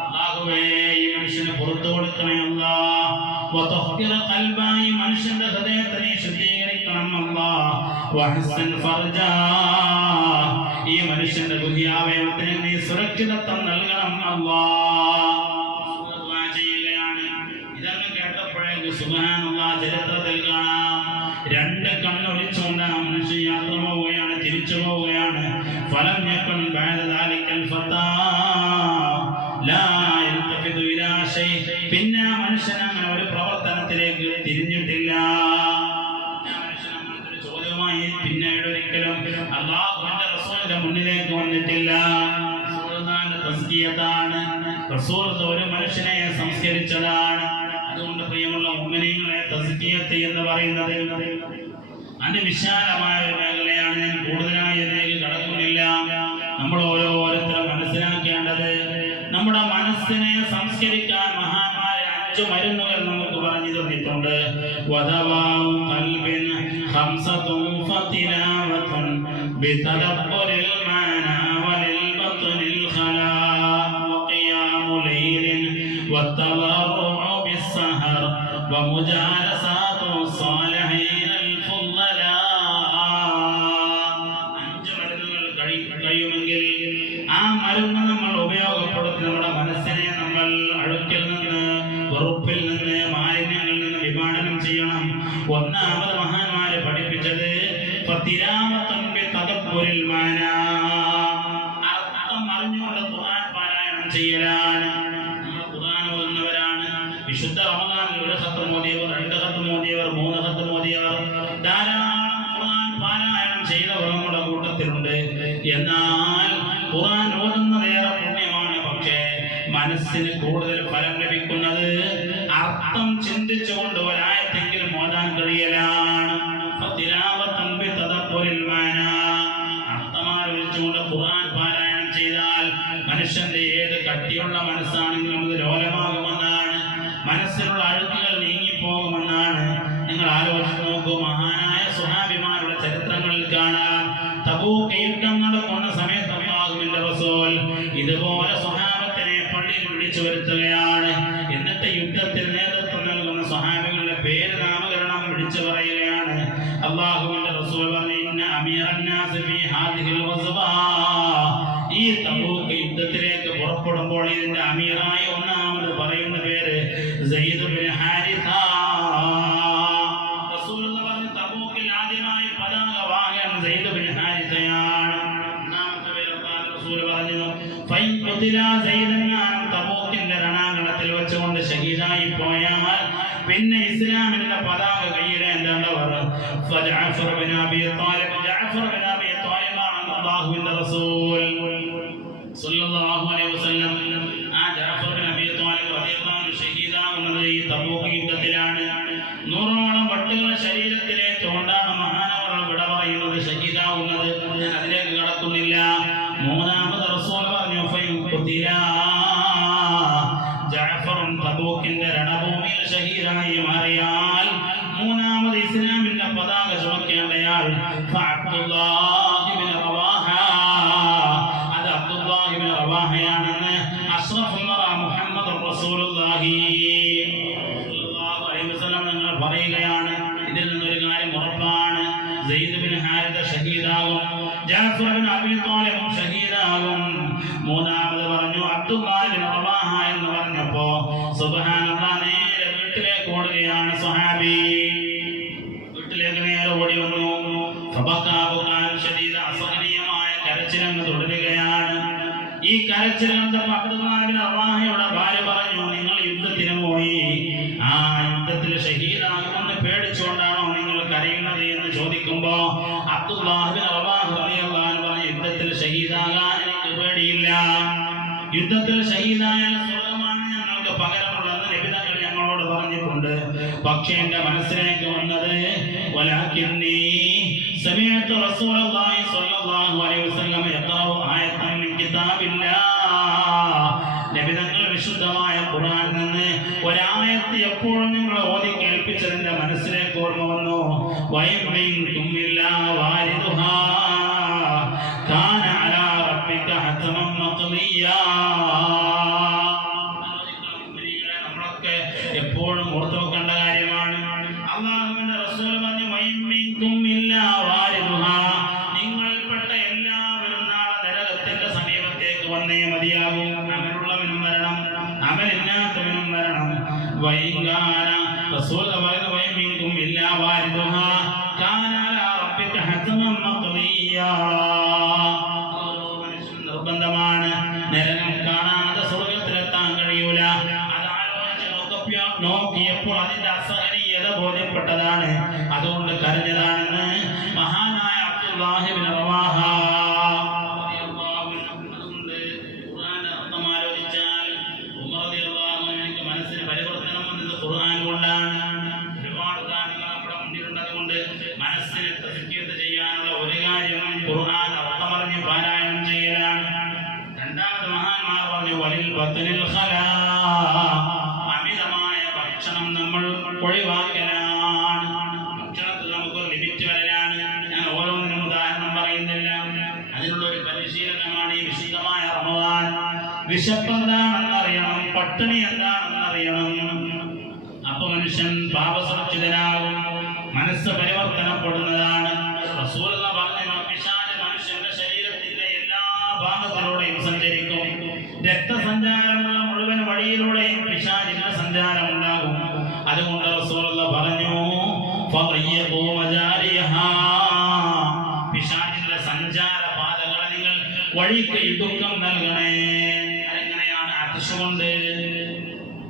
അല്ലാഹുവേ ഈ മനുഷ്യന് പുറത്തു കൊടുക്കണേ അല്ലാഹ്. വതഹ്കിർ ഖൽബ, ഈ മനുഷ്യന്റെ ഹൃദയത്തെ നീ ശുദ്ധീകരിക്കണം അല്ലാഹ്. വഹ്സൻ ഫർജ, ഈ മനുഷ്യന്റെ ബുദ്ധിയാവയവത്തിന് നീ സുരക്ഷിതത്വം നൽകണം അല്ലാഹ്. ഇതങ്ങ് കേട്ടപ്പോഴേക്ക് സുബ്ഹാനല്ലാഹ് ചരിത്രത്തിൽ കാണാം, 2 കണ്ണൊലിച്ചുകൊണ്ട് ആ മനുഷ്യൻ യാത്ര പോവുകയാണ്, തിരിച്ചു പോവുകയാണ്. ഫലം യകുൻ ബഅദ ദാലിക്കൽ ഫതാ ലാ യൽതഫിദു ഇലാ ശൈ, പിന്നെ ആ മനുഷ്യൻ അങ്ങനെ ഒരു പ്രവർത്തനത്തിലേക്ക് തിരിഞ്ഞിട്ടില്ല. ചോദ്യമായി പിന്നീട് ഒരിക്കലും അല്ലാഹുവിന്റെ റസൂലിന്റെ മുന്നിലേക്ക് വന്നിട്ടില്ല. റസൂലുള്ളാഹിന്റെ തസ്കിയത്താണ്, റസൂൽ ഒരു മനുഷ്യനെ സംസ്കരിച്ചതാണ്. അതുകൊണ്ട് പ്രിയമുള്ള മുഅ്മിനീങ്ങളെ, തസ്കിയത്ത് എന്ന് പറയുന്നത് അതിവിശാലമായ ഒരു മേഖലയാണ്. ഞാൻ കൂടുതലായി അതിലേക്ക് കടക്കുന്നില്ല. നമ്മൾ ഓരോരുത്തരും മനസ്സിലാക്കേണ്ടത്, നമ്മുടെ മനസ്സിനെ സംസ്കരിക്കാൻ മഹാന്മാരെ 5 മരുന്നുകൾ നമുക്ക് പറഞ്ഞു തന്നിട്ടുണ്ട്. വദവാഉ ഖൽബിൻ ഖംസതുൻ ഫതിലാവതുൻ ബിതദബ്ബുരിൽ മാനാ വലിൽ ബത്നിൽ ഖലാ വഖിയാമു ലൈലിൻ വതളറഉ ബിസ്സഹർ വമുജാലസാതു സ്വാലിഹീനൽ ഫുളലാ. 5 മരുന്നുകൾ കഴിയുമെങ്കിൽ ആ മരുന്ന് നമ്മൾ ഉപയോഗപ്പെടുത്തി നമ്മുടെ മനസ്സിനെ നമ്മൾ അഴുക്കിൽ നിന്ന് വെറുപ്പിൽ നിന്ന് മാലിന്യങ്ങളിൽ നിന്ന് വിഭാടനം ചെയ്യണം. ഒന്നാമത് മഹാന്മാരെ പഠിപ്പിച്ചത് അർത്ഥം അറിഞ്ഞുകൊണ്ട് ഖുർആൻ പാരായണം ചെയ്യലാണ്. നമ്മൾ ഖുർആൻ ഓതുന്നവരാണ്. വിശുദ്ധ റമദാനിൽ 1 ഖത്ം ഓതിയവർ, 2 ഖത്ം ഓതിയവർ, 3 ഖത്ം ഓതിയവർ, ധാരാളം ഖുർആൻ പാരായണം ചെയ്തവർ നമ്മുടെ കൂട്ടത്തിലുണ്ട്. എന്നാൽ ഖുർആൻ ഓതുന്നതേറെ പുണ്യമാണ്. പക്ഷേ മനസ്സിന് കൂടുതൽ ഫലം ലഭിക്കുന്നത് അർത്ഥം ചിന്തിച്ചുകൊണ്ട് ഒരായത്തെങ്കിലും ഓതാൻ കഴിയലാണ്. അർത്ഥമാലോചിച്ചുകൊണ്ട് ഖുർആൻ പാരായണം ചെയ്താൽ മനുഷ്യന്റെ ഏത് കട്ടിയുള്ള മനസ്സാണെങ്കിലും അത് ലോലമാകുമെന്നാണ്, മനസ്സിലുള്ള അഴുക്കുകൾ നീങ്ങിപ്പോകുമെന്നാണ്. നിങ്ങൾ ആലോചിച്ച് നോക്കൂ, മഹാനായ സ്വഹാബിമാരുടെ ചരിത്രങ്ങളിൽ കാണാം. തബൂക്ക് യുദ്ധം നടക്കുന്ന സമയത്ത് അല്ലാഹുവിന്റെ റസൂൽ ഇതുപോലെ സ്വഹാബത്തിനെ പള്ളിയിൽ വിളിച്ചു വരുത്തുകയാണ്. എന്നിട്ട് യുദ്ധത്തിൽ നേതൃത്വം നൽകുന്ന സ്വഹാബികളുടെ പേര് നാമകരണം വിളിച്ചു പറയുകയാണ്. അല്ലാഹുവിന്റെ റസൂൽ പറഞ്ഞു, ഇന്ന അമീറന്നാസ് ഫീ ഹാദിഹിൽ ഗസ്വ, ഈ തബൂക്ക് യുദ്ധത്തിലേക്ക് പുറപ്പെടുമ്പോൾ ഇതിന്റെ അമീറായി ഒന്നാമത് പറയുന്ന പേര് സയ്യിദ് ബിൻ ഹാരിസ. റസൂൽ പറഞ്ഞു, തബൂക്കിൽ ആദ്യമായി പതാക വാഹകൻ സയ്യിദ് ബിൻ ഹാരിസയാണ്. ഒന്നാമത്തെ പേര് റസൂൽ പറഞ്ഞു, തബൂക്കിന്റെ രണാങ്കണത്തിൽ വെച്ചുകൊണ്ട് ഷഹീദായി പോയാൽ പിന്നെ ഇസ്ലാമിന്റെ പതാക കയ്യിലേന്തവർ Jafar bin Abi Talib. Jafar bin അബീ ത്വാലിബാണ് അല്ലാഹുവിന്റെ റസൂൽ സ്വല്ലല്ലാഹു അലൈഹി വസല്ലം. ആ ജഅഫർ ബിൻ അബീ ത്വാലിബ് റളിയല്ലാഹു അൻഹു ഷഹീദാകുന്നത് ഈ തബൂക്ക് യുദ്ധത്തിലാണ്. 100ഓളം വട്ടുകൾ ശരീരത്തിലേറ്റുകൊണ്ടാണ് മഹാനവർ വിട പറയുന്നത്, ഷഹീദാകുന്നത്. ഞാൻ അതിലേക്ക് കടക്കുന്നില്ല. മൂന്നാമത് റസൂൽ പറഞ്ഞു, ജഅഫറും തബൂക്കിന്റെ രണഭൂമിയിൽ ഷഹീദായി മാറിയാൽ മൂന്നാമത് ഇസ്ലാമിന്റെ പതാക ചുമക്കേണ്ടയാൾ അബ്ദുല്ലാഹി ഇബ്നു റവാഹ. അത് അബ്ദുല്ലാഹി ഇബ്നു റവാഹയാണെന്ന് അഷ്റഫുൽ വറ മുഹമ്മദ് റസൂലുള്ളാഹി സ്വല്ലല്ലാഹു അലൈഹി വസല്ലം നിങ്ങൾ പറയുകയാണ്. ഇതിൽ നിന്നൊരു കാര്യം ഉറപ്പാണ്, സയ്യിദ് ബിൻ ഹാരിസ ഷഹീദാകും, ജഅഫർ ബിൻ അബീ ത്വാലിബ് ഷഹീദാകും. മൂന്നാമത് പറഞ്ഞു അബ്ദുല്ലാഹി ഇബ്നു റവാഹ എന്ന് പറഞ്ഞപ്പോ സുബ്ഹാനല്ലാഹ് നേരെ വീട്ടിലേക്ക് ഓടുകയാണ് സ്വഹാബി. വീട്ടിലേക്ക് നേരെ ഓടി വന്നു. അസഹനീയമായ കരച്ചിലങ്ങ് തുടരുകയാണ്. ഈ കരച്ചിൽ കണ്ടപ്പോൾ അബ്ദുല്ലാഹി ഇബ്നു റവാഹയുടെ ഭാര്യ പറഞ്ഞു, നിങ്ങൾ യുദ്ധത്തിന് പോയി, ആ യുദ്ധത്തിൽ ഷഹീദാകുമെന്ന് പേടിച്ചുകൊണ്ടാണോ നിങ്ങൾ കരയുന്നത് എന്ന് ചോദിക്കുമ്പോ അബ്ദുല്ലാഹി ഇബ്നു റവാഹ റളിയല്ലാഹു അൻഹു പറഞ്ഞു, യുദ്ധത്തിൽ ഷഹീദാകാൻ എനിക്ക് പേടിയില്ല. യുദ്ധത്തിൽ ഷഹീദായാൽ സ്വർഗ്ഗമാണ് ഞങ്ങൾക്ക് പകരമുള്ളത് നബി തങ്ങൾ ഞങ്ങളോട് പറഞ്ഞിട്ടുണ്ട്. പക്ഷേ എന്റെ മനസ്സിലേക്ക് വന്നത് വലാകിന്നി സമീഅതു റസൂലുള്ളാഹി സ്വല്ലല്ലാഹു അലൈഹി വസല്ലം യഖറഉ ആയതൻ മിൻ കിതാബില്ലാഹ്. നബി തങ്ങൾ വിശുദ്ധമായ ഖുർആനിൽ നിന്ന് ഒരായത്ത് എപ്പോഴും നിങ്ങൾ ഓതി കേൾപ്പിച്ചതിന്റെ മനസ്സിലേക്ക് ഓർമ്മ വന്നു. വയമിൻകും ഇല്ലാ വാരിദുഹാ കാന അലാ റബ്ബിക ഹതമൻ മഖ്ദിയാ. നമ്മളൊക്കെ എപ്പോഴും ഓർത്തു വെക്കേണ്ട കാര്യമാണ്. അല്ലാഹുവിന്റെ റസൂൽ പറഞ്ഞു, വയമിൻകും ഇല്ലാ വാരിദുഹാ, നിങ്ങൾപ്പെട്ട എല്ലാവരും നാളെ നരകത്തിന്റെ സമീപത്തേക്ക് വന്നേ മതിയാകും. അമലുള്ളവനും വരണം, അമലില്ലാത്തവനും വരണം. വൈകാന റസൂൽ പറയുന്നു, വയമിൻകും ഇല്ലാ വാരിദുഹാ കാന അലാ റബ്ബിക ഹതമൻ മഖ്ദിയാ. നിർബന്ധമാണ്, നരകം കാണാതെ സ്വർഗ്ഗത്തിലെത്താൻ കഴിയൂല. അത് ആലോചിച്ച് നോക്കിയപ്പോൾ അതിന്റെ അസഹനീയത ബോധ്യപ്പെട്ടതാണ്. അതുകൊണ്ട് കരഞ്ഞതാണെന്ന് മഹാനായ അബ്ദുല്ലാഹി ഇബ്നു റവാഹ. അതുകൊണ്ട് ഖുർആൻ അർത്ഥം ആലോചിച്ചാൽ ഉമർ റളിയല്ലാഹു അൻഹു മനസ്സിന് പരിവർത്തനം വന്നത് ഖുർആൻ കൊണ്ടാണ്. ഒരുപാട് കാര്യങ്ങൾ നമ്മുടെ മുന്നിലുണ്ട്. അതുകൊണ്ട് മനസ്സിനെ തസ്കിയത്ത് ചെയ്യാനുള്ള ഒരു കാര്യം ഖുർആൻ അർത്ഥമറിഞ്ഞ് പാരായണം ചെയ്യലാണ്. രണ്ടാമത് മഹാന്മാർ പറഞ്ഞു, വലിൽ ബത്നിൽ ഖലാ, അമിതമായ ഭക്ഷണം നമ്മൾ ഒഴിവാക്കലാണ്. ഭക്ഷണത്തിൽ നമുക്കൊരു ലിമിറ്റ് വരലാണ്. ഞാൻ ഓരോന്നിനും ഉദാഹരണം പറയുന്നില്ല. അതിനുള്ള ഒരു പരിശീലനമാണ് ഈ വിശുദ്ധമായ റമദാൻ. വിശപ്പ് എന്താണെന്നറിയണം, പട്ടിണി എന്താണെന്നറിയണം. അപ്പൊ മനുഷ്യൻ പാപസുരക്ഷിതനാകും, മനസ്സ് പരിവർത്തനപ്പെടുന്നതാണ്. റസൂൽ പറഞ്ഞു, പിശാച് മനുഷ്യന്റെ ശരീരത്തിന്റെ എല്ലാ ഭാഗത്തിലൂടെയും സഞ്ചരിക്കും. രക്തസഞ്ചാരമുള്ള മുഴുവൻ വഴിയിലൂടെയും പിശാചിന്റെ സഞ്ചാരം ഉണ്ടാകും. അതുകൊണ്ട് റസൂലുള്ളാഹി പറഞ്ഞു ഫദയ്യഖൂ മജാരിഹാ, പിശാചിന്റെ സഞ്ചാര പാതകളെ നിങ്ങൾ വഴിക്ക് ദുഃഖം നൽകണേ. അതെങ്ങനെയാണ്? അതിശ് കൊണ്ട്,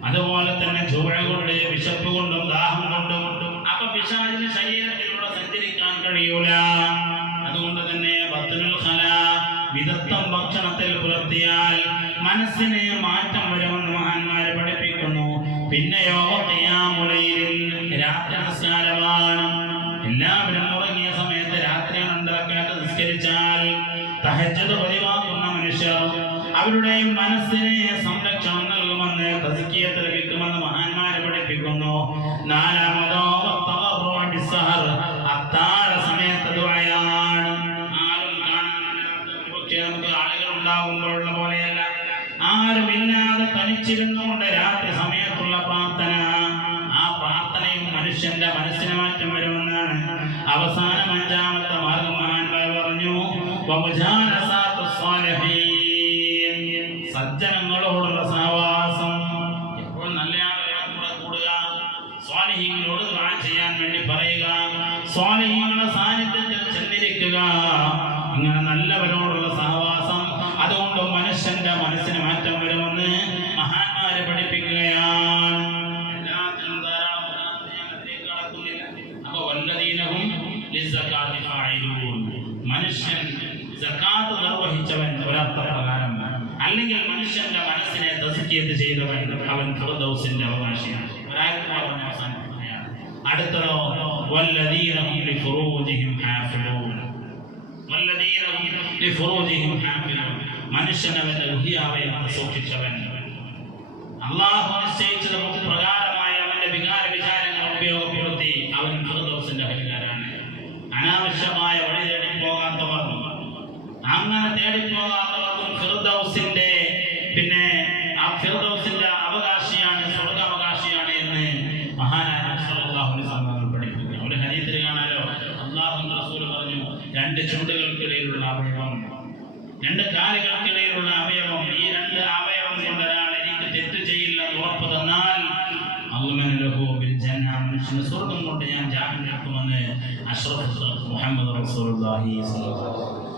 അതുപോലെ തന്നെ ചുവഴ കൊണ്ട്, വിശപ്പ് കൊണ്ടും ദാഹം കൊണ്ടും. അപ്പൊ പിശാചിന് ശരീരത്തിലൂടെ സഞ്ചരിക്കാൻ കഴിയൂല. അതുകൊണ്ട് തന്നെ ബത്നുൽ ഖലാ, വിദഗ്ധം ഭക്ഷണത്തിൽ പുലർത്തിയാൽ മനസ്സിന് മാറ്റം വരുമെന്ന് മഹാന്മാരെ പഠിപ്പിക്കുന്നു. പിന്നെയോ ഖിയാമുൽ ലൈൽ, രാത്രി നിസ്കാരമാണ്. എല്ലാവരും ഉറങ്ങിയ സമയത്ത് രാത്രി 2 റക്അത്ത് നിസ്കരിച്ചാൽ തഹജ്ജുദ് പതിവാക്കുന്ന മനുഷ്യർ അവരുടെ മനസ്സിന് സംരക്ഷണം നൽകുമെന്ന് തസ്കിയത്ത് ലഭിക്കുമെന്ന് മഹാന്മാരെ പഠിപ്പിക്കുന്നു. നാലാമതോ അത്താഴ സമയത്ത് ദുആയാണ്. ആരും കാണാനില്ലാത്ത നമുക്ക് ആളുകൾ ഉണ്ടാകുമ്പോഴുള്ള പോലെയല്ല, ആരുമില്ലാതെ തനിച്ചിരുന്നുകൊണ്ട് രാത്രി സമയത്തുള്ള പ്രാർത്ഥന. ആ പ്രാർത്ഥനയും മനുഷ്യന്റെ മനസ്സിന് മാറ്റം വരുമെന്നാണ്. അവസാനം 5ാമത്തെ മാർഗം മഹാന്മാർ പറഞ്ഞു സജ്ജനങ്ങളോടുള്ള സഹവാസം. എപ്പോഴും നല്ല ആളുകളെ കൂടുക, സ്വാലിഹീങ്ങളോട് ദുആ ചെയ്യാൻ വേണ്ടി പറയുക, സ്വാലിഹീങ്ങളുടെ സാന്നിധ്യത്തിൽ ചെന്നിരിക്കുക. അങ്ങനെ നല്ലവരോടുള്ള സഹവാസം, അതുകൊണ്ട് മനുഷ്യന്റെ മനസ്സിന് മാറ്റം വരുമെന്ന് മഹാന്മാരെ പഠിപ്പിക്കുകയാണ്. എല്ലാത്തിനും ധാരാളം അതിലേക്ക് കടക്കുന്നില്ല. അപ്പൊ വല്ലദീനഹും ലിസ്സകാത്തി ഫാഇലൂൻ, മനുഷ്യൻ സകാത്ത് നിർവഹിച്ചവൻ ഒരർത്ഥ പ്രകാരം, അല്ലെങ്കിൽ മനുഷ്യന്റെ മനസ്സിനെ തസ്കിയത്ത് ചെയ്തവൻ, അവൻ ഫിർദൗസിന്റെ അവകാശിയാണ്. അടുത്തതോ വല്ലദീനഹും ലിഫുറൂജിഹിം ഹാഫിളൂൻ, വല്ലദീനഹും ലിഫുറൂജിഹിം ഹാഫിളൂൻ, മനുഷ്യൻ അവന്റെ ഗുഹ്യാവയവം സൂക്ഷിച്ചവൻ, അല്ലാഹു നിശ്ചയിച്ചത് പ്രകാരമായ അവന്റെ വികാര വിചാരങ്ങൾ ഉപയോഗപ്പെടുത്തി അവൻ ഫിർദൗസിന്റെ അഹ്ലുകാരാണ്. അനാവശ്യമായ വഴി തേടി പോകാത്തവർ, അങ്ങനെ തേടിപ്പോകാത്തവർക്കും ഫിർദൗസിന്റെ, പിന്നെ ആ ഫിർദൗസിന്റെ അവകാശിയാണ്, സ്വർഗ്ഗാവകാശിയാണ് എന്ന് മഹാനായ സല്ലല്ലാഹു അലൈഹി വസല്ലം പഠിപ്പിക്കുന്നു. ഒരു ഹദീസിൽ കാണാലോ, അല്ലാഹുവിന്റെ റസൂൽ പറഞ്ഞു, 2 ചുണ്ടുകൾക്കിടയിലുള്ള അവയവം, 2 കാലുകൾക്കിടയിലുള്ള അവയവം, ഈ 2 അവയവം കൊണ്ട് ഒരാൾ എനിക്ക് തെറ്റ് ചെയ്യില്ല എന്ന് ഉറപ്പ് തന്നാൽ മനുഷ്യന് സ്വർഗം കൊണ്ട് ഞാൻ ജാമ്യം എടുക്കുമെന്ന് അഷ്റഫുൽ മുഹമ്മദ് റസൂലുള്ളാഹി സ്വല്ലല്ലാഹു അലൈഹി വസല്ലം.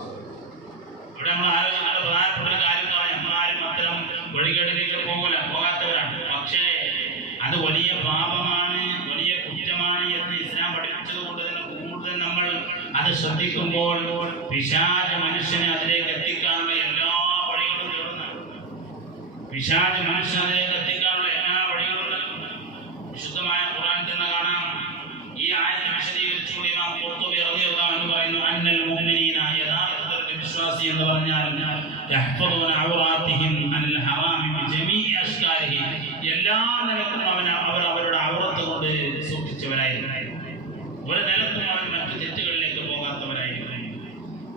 ഇവിടെ നമ്മൾ ആലോചിക്കുന്ന പ്രധാനപ്പെട്ട ഒരു കാര്യം എന്ന് പറഞ്ഞാൽ നമ്മളാരും അത്തരം വഴികേടിലേക്ക് പോകാത്തവരാണ്. പക്ഷേ അത് വലിയ പാപമാണ്, വലിയ കുറ്റമാണ് എന്ന് ഇസ്ലാം പഠിപ്പിച്ചത് കൊണ്ട് തന്നെ കൂടുതൽ നമ്മൾ അത് ശ്രദ്ധിക്കുമ്പോൾ പിശാച് മനുഷ്യനെ അതിലേക്ക് എത്തിക്കാനുള്ള എല്ലാ വഴികളും തേടുന്നതാണ്. പിശാച് മനുഷ്യനെ അതിലേക്ക് എത്തിക്കാനുള്ള എല്ലാ വഴികളും വിശുദ്ധമായ ഖുർആനിൽ തന്നെ കാണാം. ഈ ആയത്ത് വിശദീകരിച്ചുകൊണ്ട് ഇമാം ഖുർത്തുബി റളിയല്ലാഹു അൻഹു പറയുന്നു, അന്നൽ മുഅ്മിനീന, യഥാർത്ഥത്തിൽ വിശ്വാസി എന്ന് പറഞ്ഞാൽ യഹ്ഫദൂന ഔറാത്തിഹിം അനിൽ ഹറാമി ബിജമീഇ അഷ്കാരിഹി, എല്ലാ നിലക്കും അവർ അവരുടെ ഔറത്ത് കൊണ്ട് സൂക്ഷിച്ചവരായിരുന്നു. ഒരു നിലക്കും അവർ മറ്റു തെറ്റുകളിലേക്ക് പോകാത്തവരായിരുന്നു.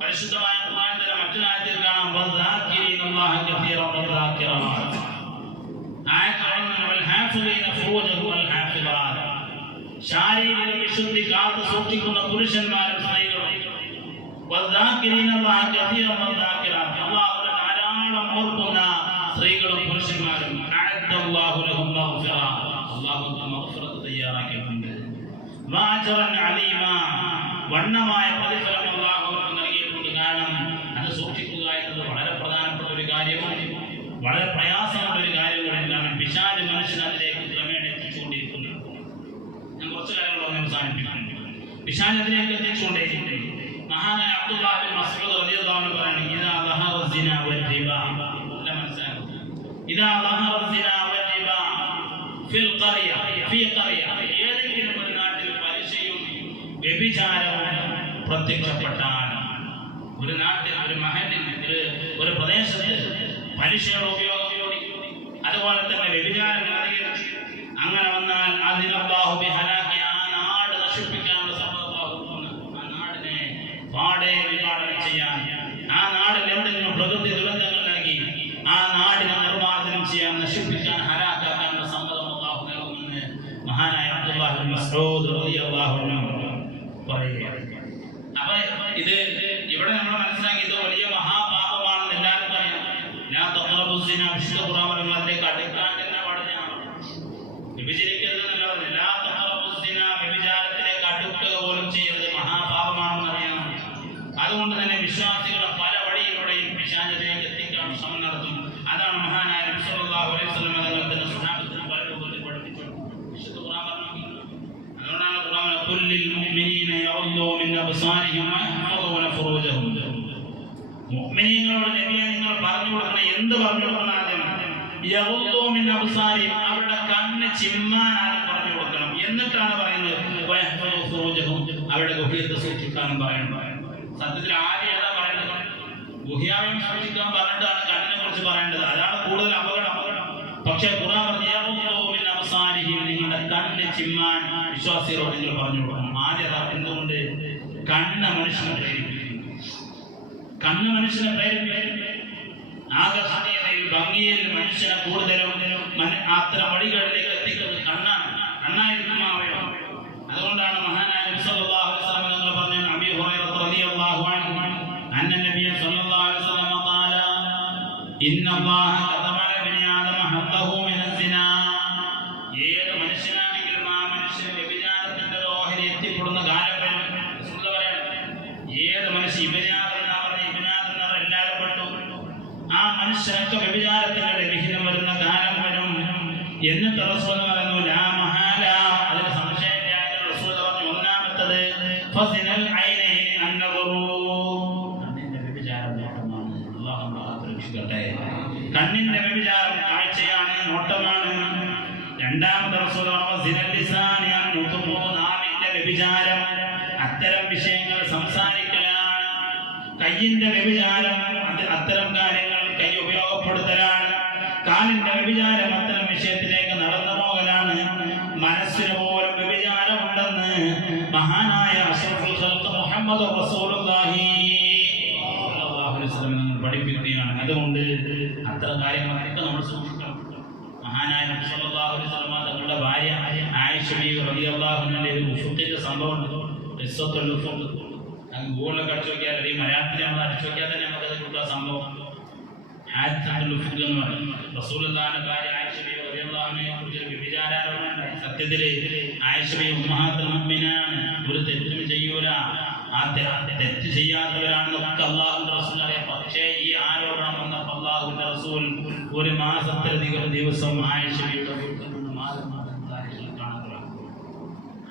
പരിശുദ്ധമായ ഖുർആനിലെ മറ്റൊരു ആയത്തിൽ കാണാം, വദാകിരീനല്ലാഹ കസീറൻ വദാകിറാത്ത്, ശാരീരിക വിശുദ്ധി കാത്തു സൂക്ഷിക്കുന്ന പുരുഷന്മാരും സ്ത്രീകളും, അല്ലാഹുവിനെ ധാരാളം ഓർക്കുന്ന സ്ത്രീകളും പുരുഷന്മാരും തയ്യാറാക്കിയിട്ടുണ്ട്. വണ്ണമായ പ്രതിഫലം അല്ലാഹു നൽകിയിട്ടുണ്ട്. കാരണം അത് സൂക്ഷിക്കുക എന്നത് വളരെ പ്രധാനപ്പെട്ട ഒരു കാര്യമാണ്, വളരെ പ്രയാസമുള്ള ഒരു കാര്യമാണ്. കാരണം പിശാച് മനുഷ്യൻ അതിലേക്ക് ക്രമേണ എത്തിച്ചുകൊണ്ടിരിക്കുന്നു. ഞാൻ കുറച്ച് കാര്യങ്ങൾ പറഞ്ഞ് അവസാനിപ്പിക്കുന്നു. പിശാച് അതിലേക്ക് എത്തിച്ചുകൊണ്ടേയിരിക്കുന്നു. മഹാനായ അബ്ദുല്ലാഹ് ബിൻ മസ്ഊദ് റളിയല്ലാഹു അൻഹു പറയുന്നു, ഇദാ ദഹറ സിന വൽറിബ, അല്ല മനസ്സിലാക്കുക, ഇദാ ദഹറ സിന വൽറിബ ഫിൽ ഖറിയ, ഫീ ഖറിയ, ഏതെങ്കിലും ഒരു നാട്ടിൽ പലിശയും വ്യഭിചാരവും പ്രത്യക്ഷപ്പെട്ടാൽ, ഒരു നാട്ടിൽ, ഒരു മഹലിൽ, ഒരു പ്രദേശത്ത് പലിശയുടെ ഉപയോഗം കൂടി, അതുപോലെ തന്നെ വ്യഭിചാരങ്ങൾ അധികരിച്ചു, അങ്ങനെ വന്നാൽ അല്ലാഹു ബിഹലാക്കി, ആ നാട് നശിപ്പിക്കാനുള്ള സമ്മതമാകുന്നു. ആ നാടിനെ പാടെ വിഭാവനം ചെയ്യാൻ, ആ നാടിൽ എന്തെങ്കിലും പ്രകൃതി ദുരന്തങ്ങൾ നൽകി ആ നാടിനെ നിർമ്മാർജ്ജനം ചെയ്യാൻ, നശിപ്പിക്കാൻ, ഹലാക്കാക്കാനുള്ള സമ്മതം അല്ലാഹു നൽകുമെന്ന് മഹാനായ അബ്ദുല്ലാഹ് ബിൻ മസ്ഊദ് റളിയല്ലാഹു അൻഹു പറയുകയാണ്. അപ്പൊ ഇത് ഇവിടെ നമ്മൾ മനസ്സിലാക്കി, ഇത് വലിയ മഹാപാപമാണെന്ന് എല്ലാവർക്കും അറിയാം. വിശുദ്ധ ഖുർആൻ അതിലേക്ക് അടുക്കാൻ തന്നെ പാടില്ല. വ്യഭിചരിക്കരുതെന്നല്ല വ്യഭിചാരത്തിലേക്ക് അടുക്കുക പോലും ചെയ്യരുത്, മഹാപാപമാണെന്ന് അറിയണം. അതുകൊണ്ട് തന്നെ വിശ്വാസികളെ പല വഴിയിലൂടെയും പിശാചിലേക്ക് എത്തിക്കാൻ ശ്രമം നടത്തും. അതാണ് മഹാനായ നബി സല്ലല്ലാഹു അലൈഹി വസല്ലം തങ്ങളുടെ സ്വഹാബത്തിന് പല രൂപത്തിൽ പഠിപ്പിച്ചു. വിശുദ്ധ ഖുർആൻ പറഞ്ഞു. അതുകൊണ്ടാണ് ഖുർആൻ ഖുല്ലിൽ മുഅ്മിനീന യഗ്ദൂ മിൻ അബ്സാരിഹിം വയഹ്ഫദൂന ഫുറൂജഹും. മുഅ്മിനീങ്ങളോട് നബിയെ നിങ്ങൾ പറഞ്ഞു കൊടുക്കണം. എന്ത് പറഞ്ഞു കൊടുക്കണം? ആദ്യം യഗ്ദൂ മിൻ അബ്സാരിഹിം, അവരുടെ കണ്ണ് ചിമ്മാൻ ആദ്യം പറഞ്ഞു കൊടുക്കണം. എന്നിട്ടാണ് പറയുന്നത് വയഹ്ഫദൂ ഫുറൂജഹും, അവരുടെ ഗുഹ്യത്തെ സൂക്ഷിക്കാനും പറയുന്നത്. സത്യത്തിൽ ആദ്യം ഏതാ പറയുന്നത്? ഗുഹ്യാവയം സൂക്ഷിക്കാൻ പറഞ്ഞിട്ടാണ് കണ്ണിനെ കുറിച്ച് പറയേണ്ടത്. അതാണ് കൂടുതൽ അപകടം. പക്ഷേ ഖുർആൻ പറഞ്ഞു അവസാനിക്കും, നിങ്ങളുടെ കണ്ണ് ചിമ്മാൻ വിശ്വാസികളോട് നിങ്ങൾ പറഞ്ഞു കൊടുക്കണം. ആദ്യം എന്തുകൊണ്ട്? കണ്ണ് മനുഷ്യനെ പ്രേരിപ്പിക്കും. കണ്ണ് മനുഷ്യനെ പ്രേരിപ്പിക്കും. ആകർഷണീയതയിൽ ഭംഗിയിൽ മനുഷ്യനെ കൂടുതലും അത്തരം വഴികളിലേക്ക് എത്തിക്കുന്നത് കണ്ണാണ്. കണ്ണായിരിക്കും അവയവം. അതുകൊണ്ടാണ് മഹാനായ നബി സല്ലല്ലാഹു അലൈഹി വസല്ലം തങ്ങൾ പറഞ്ഞു, അബീ ഹുറൈറ റളിയല്ലാഹു അൻഹു അന്ന നബിയ സല്ലല്ലാഹു അലൈഹി വസല്ലം ഖാല ഇന്നല്ലാഹ കതബ ലബനി ആദമ ഹദ്ദഹു മിനസ് സിനാ. ഏത് മനുഷ്യനാണെങ്കിലും ആ മനുഷ്യൻ വ്യഭിചാരത്തിന്റെ ഓഹരി എത്തിപ്പെടുന്ന കാലം വരും. റസൂൽ പറയാണ്, ഏത് മനുഷ്യൻ ഇബ്നാദ് എല്ലാവരും പെട്ടു, ആ മനുഷ്യനൊക്കെ വ്യഭിചാരത്തിന്റെ വിഹിതം വരുന്ന കാലം വരും. എന്നിട്ട് റസൂൽ പറയുന്നു ലാ മഹാല, അതിന് സംശയമില്ല. റസൂൽ പറഞ്ഞു ഒന്നാമത്തത് ഫസിനൽ ഐനൈനി അന്നദറു, കണ്ണിന്റെ വ്യഭിചാരം നോട്ടമാണ്. അല്ലാഹു നമ്മളെ രക്ഷിക്കട്ടെ. കണ്ണിന്റെ വ്യഭിചാരം കാഴ്ചയാണ്, നോട്ടമാണ്. രണ്ടാമത്തെ റസൂൽ പറഞ്ഞു സിനൽ ലിസാനി അന്നുതുമു, നാവിന്റെ വ്യഭിചാരം അത്തരം വിഷയങ്ങൾ സംസാരിക്കലാണ്. കയ്യിന്റെ വ്യഭിചാരം അത്തരം കാര്യങ്ങൾ കൈ ഉപയോഗപ്പെടുത്തലാണ്. കാലിന്റെ വ്യഭിചാരം അത്തരം വിഷയത്തിലേക്ക് നടന്നു പോകലാണ്. മനസ്സിന് പോലും വ്യഭിചാരമുണ്ടെന്ന് മഹാനായ അഷ്റഫുൽ ഖൽഖ് മുഹമ്മദ് റസൂലുള്ളാഹി സ്വല്ലല്ലാഹു അലൈഹി വസല്ലം പഠിപ്പിക്കുകയാണ്. അതുകൊണ്ട് അത്തരം കാര്യങ്ങളൊക്കെ നമ്മൾ സൂക്ഷിക്കണം. മഹാനായ നബി സല്ലല്ലാഹു അലൈഹി വസല്ലം തങ്ങളുടെ ഭാര്യ ആയിഷ ബീവി റളിയല്ലാഹു അൻഹയുടെ ഒരു ഉഫുഖിന്റെ സംഭവം ഖിസ്സത്തുൽ ഉഫുഖ്. അത് ഗൂഗിളിലൊക്കെ അടിച്ചു നോക്കിയാൽ, ഈ മലയാളത്തിൽ നമ്മൾ അടിച്ചു നോക്കിയാൽ തന്നെ നമുക്കത് കിട്ടുന്ന സംഭവം ഹാദിസത്തുൽ ഉഫുഖ് എന്ന് പറയും. റസൂലുള്ളാഹിന്റെ ഭാര്യ ആയിഷ ബീവി റളിയല്ലാഹു അൻഹയെ കുറിച്ച് ഒരു വ്യഭിചാരോപണം. സത്യത്തിൽ ആയിഷ ബീവി ഉമ്മഹാത്തുൽ മുഅ്മിനാണ്, ഒരു തെറ്റും ചെയ്യൂല, ആ തെറ്റ് ചെയ്യാത്തവരാണെന്നൊക്കെ അല്ലാഹുവിന്റെ റസൂൽ അറിയാം. പക്ഷേ ഈ ആരോപണം വന്നപ്പോൾ അല്ലാഹുവിന്റെ റസൂൽ ഒരു മാസത്തിലധികം ദിവസം ആയിഷ ബീവിയുടെ വീട്ടിൽ നിന്ന് മാറി കാര്യങ്ങൾ കാണാൻ.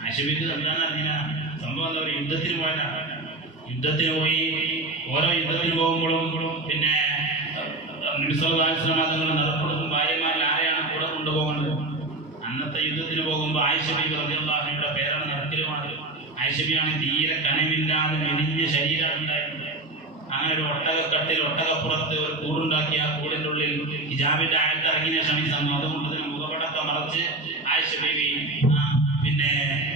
ആയിഷ ബീവിക്ക് എന്താണ് അറിഞ്ഞ സംഭവം? എന്താ, ഒരു യുദ്ധത്തിന് പോയതാണ്. യുദ്ധത്തിന് പോയി. ഓരോ യുദ്ധത്തിന് പോകുമ്പോഴും പിന്നെ നബി സല്ലല്ലാഹു അലൈഹി വസല്ലം തങ്ങൾ നടപ്പെടുന്ന ഭാര്യമാരിൽ ആരെയാണ് കൂടെ കൊണ്ടുപോകുന്നത്? അന്നത്തെ യുദ്ധത്തിന് പോകുമ്പോൾ ആയിഷ ബീവി റളിയല്ലാഹു അൻഹയുടെ പേരാണ് നടക്കലുമാണ്. ആയിഷ ബീവിയാണ് തീരെ കനമില്ലാതെ മെലിഞ്ഞ ശരീരം ഉണ്ടായിരുന്നത്. അങ്ങനെ ഒരു ഒട്ടകക്കട്ടിൽ, ഒട്ടകപ്പുറത്ത് ഒരു കൂടുണ്ടാക്കി ആ കൂടിൻ്റെ ഉള്ളിൽ ഹിജാബിന്റെ ആഴത്ത് ഇറങ്ങിയ സമയം. അതുകൊണ്ട് തന്നെ മുഖപടക്കം മറച്ച് ആയിഷ ബീവി പിന്നെ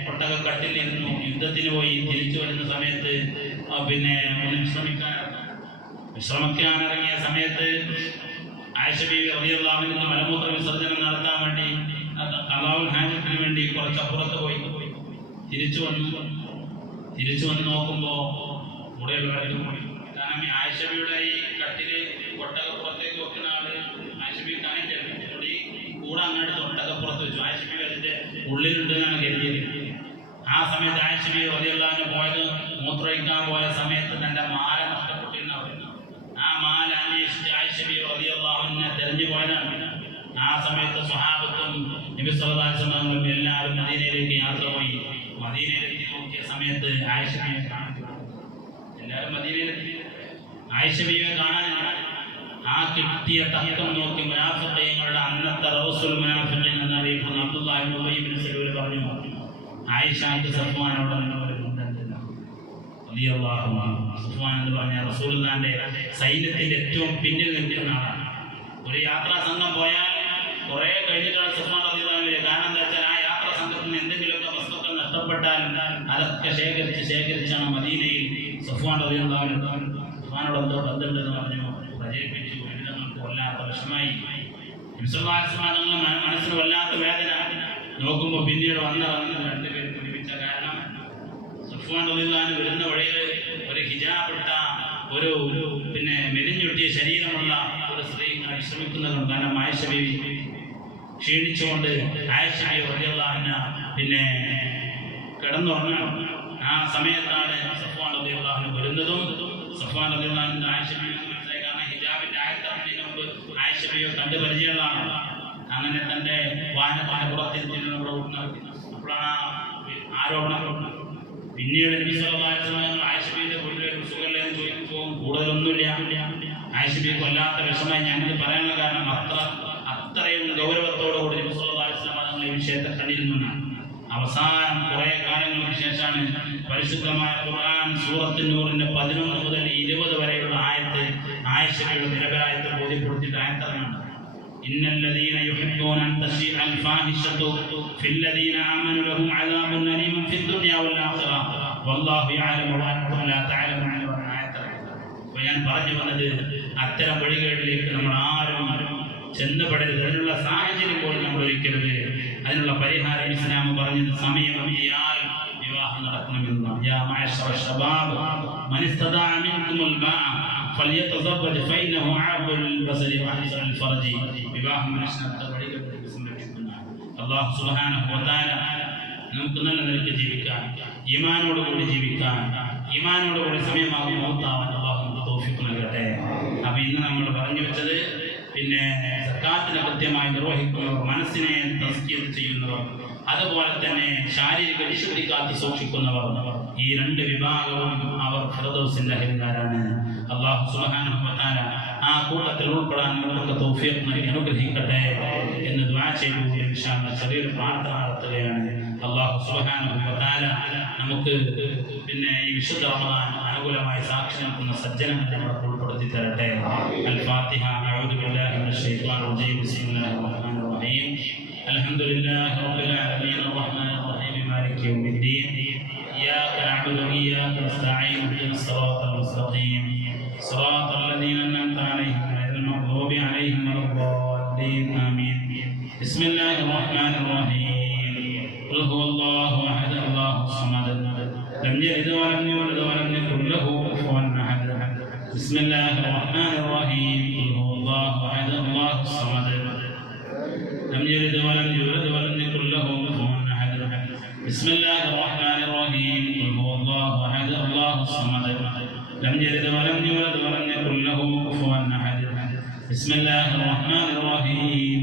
ഒട്ടകക്കട്ടിൽ ഇരുന്നു. യുദ്ധത്തിന് പോയി തിരിച്ചു വരുന്ന സമയത്ത് പിന്നെ വിശ്രമിക്കാനിറങ്ങിയ സമയത്ത് ആയിഷ ബീവി റളിയല്ലാഹു അൻഹ മലമൂത്ര വിസർജനം നടത്താൻ വേണ്ടി ഖളാഉൽ ഹാജത്തിന് വേണ്ടി കുറച്ചപ്പുറത്ത് പോയി. തിരിച്ചു വന്ന് നോക്കുമ്പോൾ കൂടെ കാരണം ആയിഷ ബീവിയുടെ ഈ കട്ടില് ഒട്ടകപ്പുറത്തേക്ക് വെക്കുന്ന ആള് ആയിഷ ബീവി കാണില്ല, കൂടെ അങ്ങോട്ട് ഒട്ടകപ്പുറത്ത് വെച്ചു. ആയിഷ ബീവി അതിന്റെ ഉള്ളിലുണ്ട് എന്നാണ് കരുതിയത്. ആ സമയത്ത് ആയിഷ ബീവി റളിയല്ലാഹു അൻഹ പോയത് മൂത്രമൊഴിക്കാൻ പോയ സമയത്ത് തന്റെ മാല നഷ്ടപ്പെട്ടിരുന്ന പറയുന്നു. ആ മാല അന്വേഷിച്ച് ആയിഷ ബീവി റളിയല്ലാഹു അൻഹ തെരഞ്ഞു പോയതാണ്. ആ സമയത്ത് സ്വഹാബത്തും നബി സല്ലല്ലാഹു അലൈഹി വസല്ലം എല്ലാവരും മദീനയിലേക്ക് യാത്ര പോയി. മദീനയിലെത്തി നോക്കിയ സമയത്ത് ആയിഷ ബീവിയെ കാണാൻ, എല്ലാവരും മദീനയിലെത്തി ആയിഷ ബീവിയെ കാണാനാണ്. ആ കിട്ടിയ തക്കം നോക്കി മുനാഫിഖീങ്ങളുടെ അന്നത്തെ റൗസുൽ മുനാഫിഖീൻ എന്നറിയപ്പെടുന്ന അബ്ദുല്ലാഹി ഇബ്നു ഉബൈ ഇബ്നു സലൂൽ പറഞ്ഞു, ആയിഷാക്ക് സഫ്വാനോട് റളിയല്ലാഹു അൻഹു. സഫ്വാൻ എന്ന് പറഞ്ഞാൽ റസൂലുള്ളാഹിന്റെ സൈന്യത്തിന്റെ ഏറ്റവും പിന്നിൽ നിൽക്കുന്ന ആളാണ്. ഒരു യാത്രാ സംഘം പോയാൽ കുറെ കഴിഞ്ഞിട്ടാണ് സഫ്വാൻ റളിയല്ലാഹു അൻഹു. കാരണം എന്താ വെച്ചാൽ ആ യാത്രാ സംഘത്തിന് എന്തെങ്കിലുമൊക്കെ വസ്തുക്കൾ നഷ്ടപ്പെട്ടാൽ അതൊക്കെ ശേഖരിച്ചാണ് മദീനയിൽ സഫ്വാൻ റളിയല്ലാഹു അൻഹു സഫ്വാനോട് എന്തോ ബന്ധമുണ്ടെന്ന് പറഞ്ഞു പ്രചരിപ്പിച്ചു. വിധങ്ങൾക്ക് വല്ലാത്ത വിഷമായി. മനസ്സിന് വല്ലാത്ത വേദന. നോക്കുമ്പോൾ പിന്നീട് വന്നിറങ്ങുന്ന രണ്ടുപേരും ഒരുമിച്ച. കാരണം സഫ്വാൻ റളിയല്ലാഹു അൻഹു വരുന്ന വഴിയിൽ ഒരു ഹിജാബിട്ട ഒരു പിന്നെ മെലിഞ്ഞൊട്ടിയ ശരീരമുള്ള ഒരു സ്ത്രീ വിശ്രമിക്കുന്നതും. കാരണം ആയിഷ ബീവി ക്ഷീണിച്ചുകൊണ്ട് ആയിഷ റളിയല്ലാഹു അൻഹ പിന്നെ കിടന്നുറങ്ങണം. ആ സമയത്താണ് സഫ്വാൻ റളിയല്ലാഹു അൻഹു വരുന്നതും. സഫ്വാൻ റളിയല്ലാഹു അൻഹു ആയിഷ മനസ്സിലായി. കാരണം ഹിജാബിന്റെ ആയത്തിറങ്ങുന്നതിന് മുമ്പ് ആയിഷ കണ്ട് പരിചയമുള്ളതാണ്. അങ്ങനെ തന്റെ വാഹനത്തിന്റെ പുറത്തെത്തിയാണ് അപ്പോഴാണ് ആരോപണം. പിന്നീട് നബി സല്ലല്ലാഹു അലൈഹി വസല്ലം ആയിഷയുടെ വീട്ടിലേക്ക് സുഖമില്ലെന്ന് ചോദിക്കുമ്പോൾ കൂടുതലൊന്നുമില്ല. ആയിഷയെ കൊല്ലാത്ത വിഷമമായി ഞാനിത് പറയാനുള്ള കാരണം അത്രയും ഗൗരവത്തോടുകൂടി നബി സല്ലല്ലാഹു അലൈഹി വസല്ലം തങ്ങൾ ഈ വിഷയത്തെ കണ്ടിരുന്നതാണ്. അവസാനം കുറെ കാലങ്ങൾക്ക് ശേഷമാണ് പരിശുദ്ധമായ ഖുർആൻ സൂറത്തുൻ നൂറിന്റെ 11 മുതൽ 20 വരെയുള്ള ആയത്ത് ആയിഷയുടെ നിരപരായത്തെ ബോധ്യപ്പെടുത്തിയിട്ട് ആയത്തിറങ്ങുന്നുണ്ട്. ഇന്നല്ലദീന യുഹിബ്ബൂന അൻ തശീഅ അൽ ഫാഹിഷതു ഫില്ലദീന ആമനു ലഹും അദാബുൻ അലീമുൻ ഫിദ്ദുനിയ വൽ ആഖിറ വല്ലാഹു യഅലമു വഅൻതും ലാ തഅലമൂന എന്ന ആയത്തിറങ്ങുന്നുണ്ട്. അപ്പോൾ ഞാൻ പറഞ്ഞു വന്നത് അത്തരം വഴികളിലേക്ക് നമ്മൾ ആരും ചെന്നപ്പെടരുത്. അതിനുള്ള സാഹചര്യം പോലും നമ്മൾ ഒരുക്കരുത്. അതിനുള്ള പരിഹാരം ഇസ്ലാം പറഞ്ഞത് സമയം എത്തിയാൽ വിവാഹം നടക്കണമെന്നാണ്. യാ മഅശറ ശബാബ് മൻ ഇസ്തദാഅ മിൻകുമുൽ ബാഅ ഫൽയതസവ്വജ് ഫഇന്നഹു അഅബുൽ ബസരി വഅഹ്സനുൽ ഫർജി. വിവാഹം മനുഷ്യന്റെ വഴികൾ സംരക്ഷിക്കുന്നതാണ്. അല്ലാഹു സുബ്ഹാനഹു വ തആല നമുക്ക് നല്ല നിലയ്ക്ക് ജീവിക്കാൻ, ഈമാനോടുകൂടി ജീവിക്കാൻ, ഈമാനോടുകൂടി സമയമാകും മൗത്താവാൻ അല്ലാഹു നമുക്ക് തൗഫീഖ് നൽകട്ടെ. അപ്പോൾ ഇന്ന് നമ്മൾ പറഞ്ഞു വെച്ചത് പിന്നെ സക്കാത്തിനെ കൃത്യമായി നിർവഹിക്കുന്നവർ, മനസ്സിനെ തസ്കിയത്ത് ചെയ്യുന്നവർ, അതുപോലെ തന്നെ ശാരീരിക വിശുദ്ധി കാത്തി സൂക്ഷിക്കുന്നവർ, ഈ രണ്ട് വിഭാഗവും അവർ ഫിർദൗസിന്റെ അഹ്ലുകാരാണ്. അല്ലാഹു സുബ്ഹാനഹു വ തആല ആ കൂട്ടത്തിൽ ഉൾപ്പെടാൻ നമുക്ക് തൗഫീഖ് നൽകി അനുഗ്രഹിക്കട്ടെ എന്ന് ദുആ ചെയ്തുകൊണ്ട് ഇൻഷാ അല്ലാഹ് ചെറിയൊരു പ്രാർത്ഥന നടത്തുകയാണ്. അല്ലാഹു സുബ്ഹാനഹു വ തആല നമുക്ക് പിന്നെ ഈ വിശുദ്ധ റമദാൻ അനുകൂലമായി സാക്ഷി നിൽക്കുന്ന സജ്ജനങ്ങൾ നമ്മളെ ഉൾപ്പെടുത്തി തരട്ടെ. അൽ ഫാത്തിഹ. അഊദു ബില്ലാഹി മിനശ് ശൈത്വാനിർ റജീം. ബിസ്മില്ലാഹിർ റഹ്മാനിർ റഹീം. അൽഹംദുലില്ലാഹി റബ്ബിൽ ആലമീൻ അർറഹ്മാനിർ റഹീം മാലികി യൗമിദ്ദീൻ. ഇയ്യാക നഅ്ബുദു വ ഇയ്യാക നസ്തഈൻ. ഇഹ്ദിനസ് സിറാത്തൽ മുസ്തഖീം സിറാത്തൽ ലദീന അൻഅംത അലൈഹിം ഗൈറിൽ മഗ്ദൂബി അലൈഹിം വലദ്ദാല്ലീൻ. ആമീൻ. ബിസ്മില്ലാഹിർ റഹ്മാനിർ റഹീം. ഖുൽ ഹുവല്ലാഹു അഹദ് അല്ലാഹു സമദ് ലം യലിദ് വലം യൂലദ് വലം യകുൽ ലഹു കുഫുവൻ അഹദ്. ബിസ്മില്ലാഹിർ റഹ്മാനിർ റഹീം. ഖുൽ ഹുവല്ലാഹു അഹദ് അല്ലാഹു സമദ് ലം യലിദ് വലം യൂലദ് വലം യകുൽ ലഹു കുഫുവൻ അഹദ്. ബിസ്മില്ലാഹിർ റഹ്മാനിർ റഹീം. ഖുൽ ഹുവല്ലാഹു അഹദ് അല്ലാഹു സമദ് ലം യലിദ് വലം യൂലദ് വലം യകുൽ ലഹു കുഫുവൻ അഹദ്. ബിസ്മില്ലാഹിർ റഹ്മാനിർ റഹീം.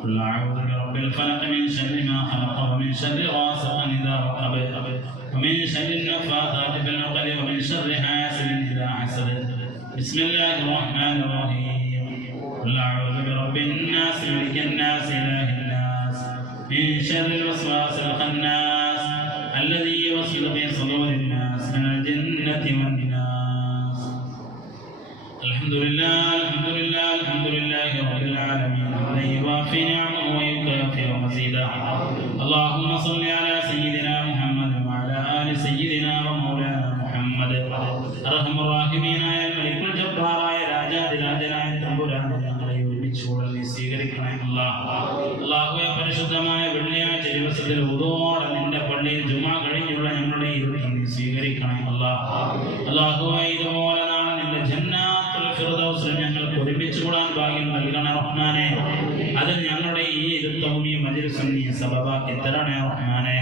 ഖുൽ അഊദു ബിറബ്ബിൽ ഫലഖ് മിൻ ശർരി മാ ഖലഖ വമിൻ ശർരി ഗാസിഖിൻ ഇദാ വഖബ ومن شر النفاثات في العقد ومن شر حاسد إذا حسد. بسم الله الرحمن الرحيم. قل أعوذ برب الناس ملك الناس إله الناس من شر الوسواس الخناس الذي يوسوس في صدور الناس من الجنة والناس. الحمد لله الحمد لله الحمد لله رب العالمين. عليه وافي نعمه ويكافئ مزيدا. اللهم صل على سيدنا محمد وعلى آل سيدنا ومولانا محمد. أرحم الراحمين يا الملك الجبار يا രാജാതിരാജനായ തമ്പുരാനെ ഞങ്ങളെ ഒരുമിച്ചുകൂടൽ സ്വീകരിക്കണേ അല്ലാഹുവേ. പരിശുദ്ധമായ വെള്ളിയാഴ്ച ദിവസത്തിൽ ഉദോടെ നിന്റെ പള്ളിയിൽ ജുമാ കഴിഞ്ഞുള്ള ഞങ്ങളുടെ ഇരുത്തം നീ സ്വീകരിക്കണേ അല്ലാഹുവേ. ഇതുപോലെ നാളെ നിന്റെ ജന്നാത്തുൽ ഫിർദൗസിൽ ഞങ്ങൾക്ക് ഒരുമിച്ച് കൂടാൻ ഭാഗ്യം നൽകണേ റഹ്മാനെ. അതിൽ ഞങ്ങളുടെ ഈ ഇരുത്തവും ഈ മജ്‌ലിസും നീ സബബാക്കി തരണേ റഹ്മാനെ.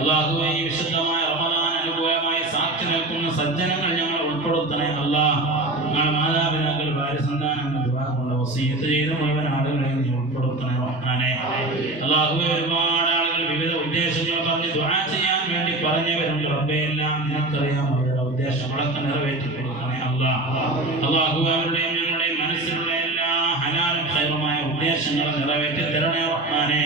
അല്ലാഹുവേ, ഈ വിശുദ്ധമായ റമദാൻ അനുകൂലമായി സാക്ഷി നിൽക്കുന്ന സജ്ജനങ്ങൾ ഞങ്ങൾ ഉൾപ്പെടുത്തണേ അല്ലാഹ്. ഞങ്ങളുടെ മാതാപിതാക്കൾ, ഭാര്യ, സന്താനം കൊണ്ട് വസിയത്ത് ചെയ്ത മുഴുവൻ ആളുകളെയും നീ ഉൾപ്പെടുത്തണേ റഹ്മാനെ. അല്ലാഹുവേ, ഒരുപാട് ആളുകൾ വിവിധ ഉദ്ദേശങ്ങൾ പറഞ്ഞ് ദുആ ചെയ്യാൻ വേണ്ടി പറഞ്ഞവരുണ്ട് റബ്ബേ. എല്ലാം നിനക്കറിയാം, അവരുടെ ഉദ്ദേശങ്ങളൊക്കെ നിറവേറ്റി കൊടുക്കണേ അല്ലാഹുവേ. അവരുടെയും ഞങ്ങളുടെയും മനസ്സിലുള്ള എല്ലാ ഹലാലും ഖൈറുമായ ഉദ്ദേശങ്ങളും നിറവേറ്റി തരണേ റഹ്മാനെ.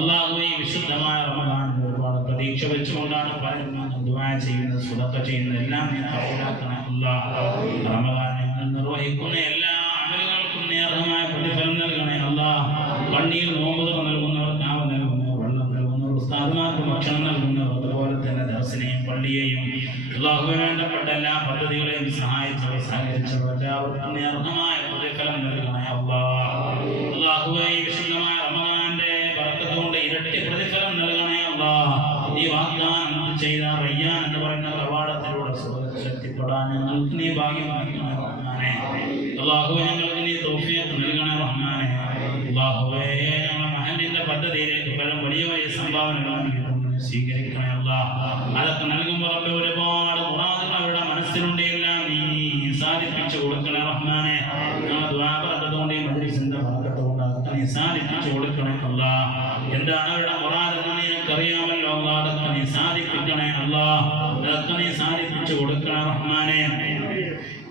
അല്ലാഹുവേ, വിശുദ്ധമായ റമദാൻ ഒരുപാട് പ്രതീക്ഷ വെച്ചുകൊണ്ടാണ് പലരും ദുആ ചെയ്യുന്നത്, സ്വതക്ക ചെയ്യുന്നത്, എല്ലാം നീ കബൂലാക്കണേ അല്ലാഹ്. റമദാൻ ഞങ്ങൾ നിർവഹിക്കുന്ന എല്ലാ അമലുകൾക്കും നീ അർഹമായ പ്രതിഫലം നൽകണേ അല്ലാഹ്. പള്ളിയിൽ നോമ്പ് നൽകുന്നവർ, കാവ നൽകുന്നവർ, വെള്ളം നൽകുന്നവർ, ഉസ്താദുമാർക്ക് ഭക്ഷണം നൽകുന്നവർ, അതുപോലെ തന്നെ ദർസിനെയും പള്ളിയെയും അല്ലാഹുവേ വേണ്ടപ്പെട്ട എല്ലാ പദ്ധതികളെയും സഹായിച്ചവർ, സഹകരിച്ചവർ എല്ലാവർക്കും നീ അർഹമായ പ്രതിഫലം നൽകണേ അല്ലാഹ്. അല്ലാഹുവേ, വിശുദ്ധമായ റമദാന്റെ ബറക്കത്ത് കൊണ്ട് ഇരട്ടി പ്രതിഫലം നൽകണേ അല്ലാഹ്. നീ വാഗ്ദാനം ചെയ്ത റയ്യാൻ എന്ന് പറയുന്ന കവാടത്തിലൂടെ സ്വർഗ്ഗത്തിൽ എത്തിപ്പെടാൻ ഞങ്ങൾക്ക് നീ ഭാഗ്യം നൽകണേ റഹ്മാനെ. അല്ലാഹുവേ, ഞങ്ങൾക്ക് നീ തൗഫീഖ് നൽകണേ റഹ്മാനെ. അല്ലാഹുവേ, ഞങ്ങളുടെ പദ്ധതിയിലേക്ക് പലരും വലിയ വലിയ സംഭാവനകൾ സ്വീകരിക്കണേ അല്ലാഹ്. അതൊക്കെ നൽകുമ്പോൾ റബ്ബേ ഒരുപാട് മുറാദുകൾ അവരുടെ മനസ്സിലുണ്ട്, എല്ലാം നീ സാധിപ്പിച്ചു കൊടുക്കണേ റഹ്മാനെ. ദ്വാബറക്കത്തോണ്ട് മജ്ലിസിന്റെ ബറക്കത്തോണ്ട് അതൊക്കെ നീ സാധിപ്പിച്ചു കൊടുക്കണേ അല്ലാഹ്. എന്താണ് അവരുടെ മുറാദ് എന്ന് നിനക്കറിയാമല്ലോ അല്ലാഹ്. അതൊക്കെ നീ സാധിപ്പിക്കണേ അല്ലാഹ്. അതൊക്കെ നീ സാധിപ്പിച്ചു കൊടുക്കണേ റഹ്മാനെ.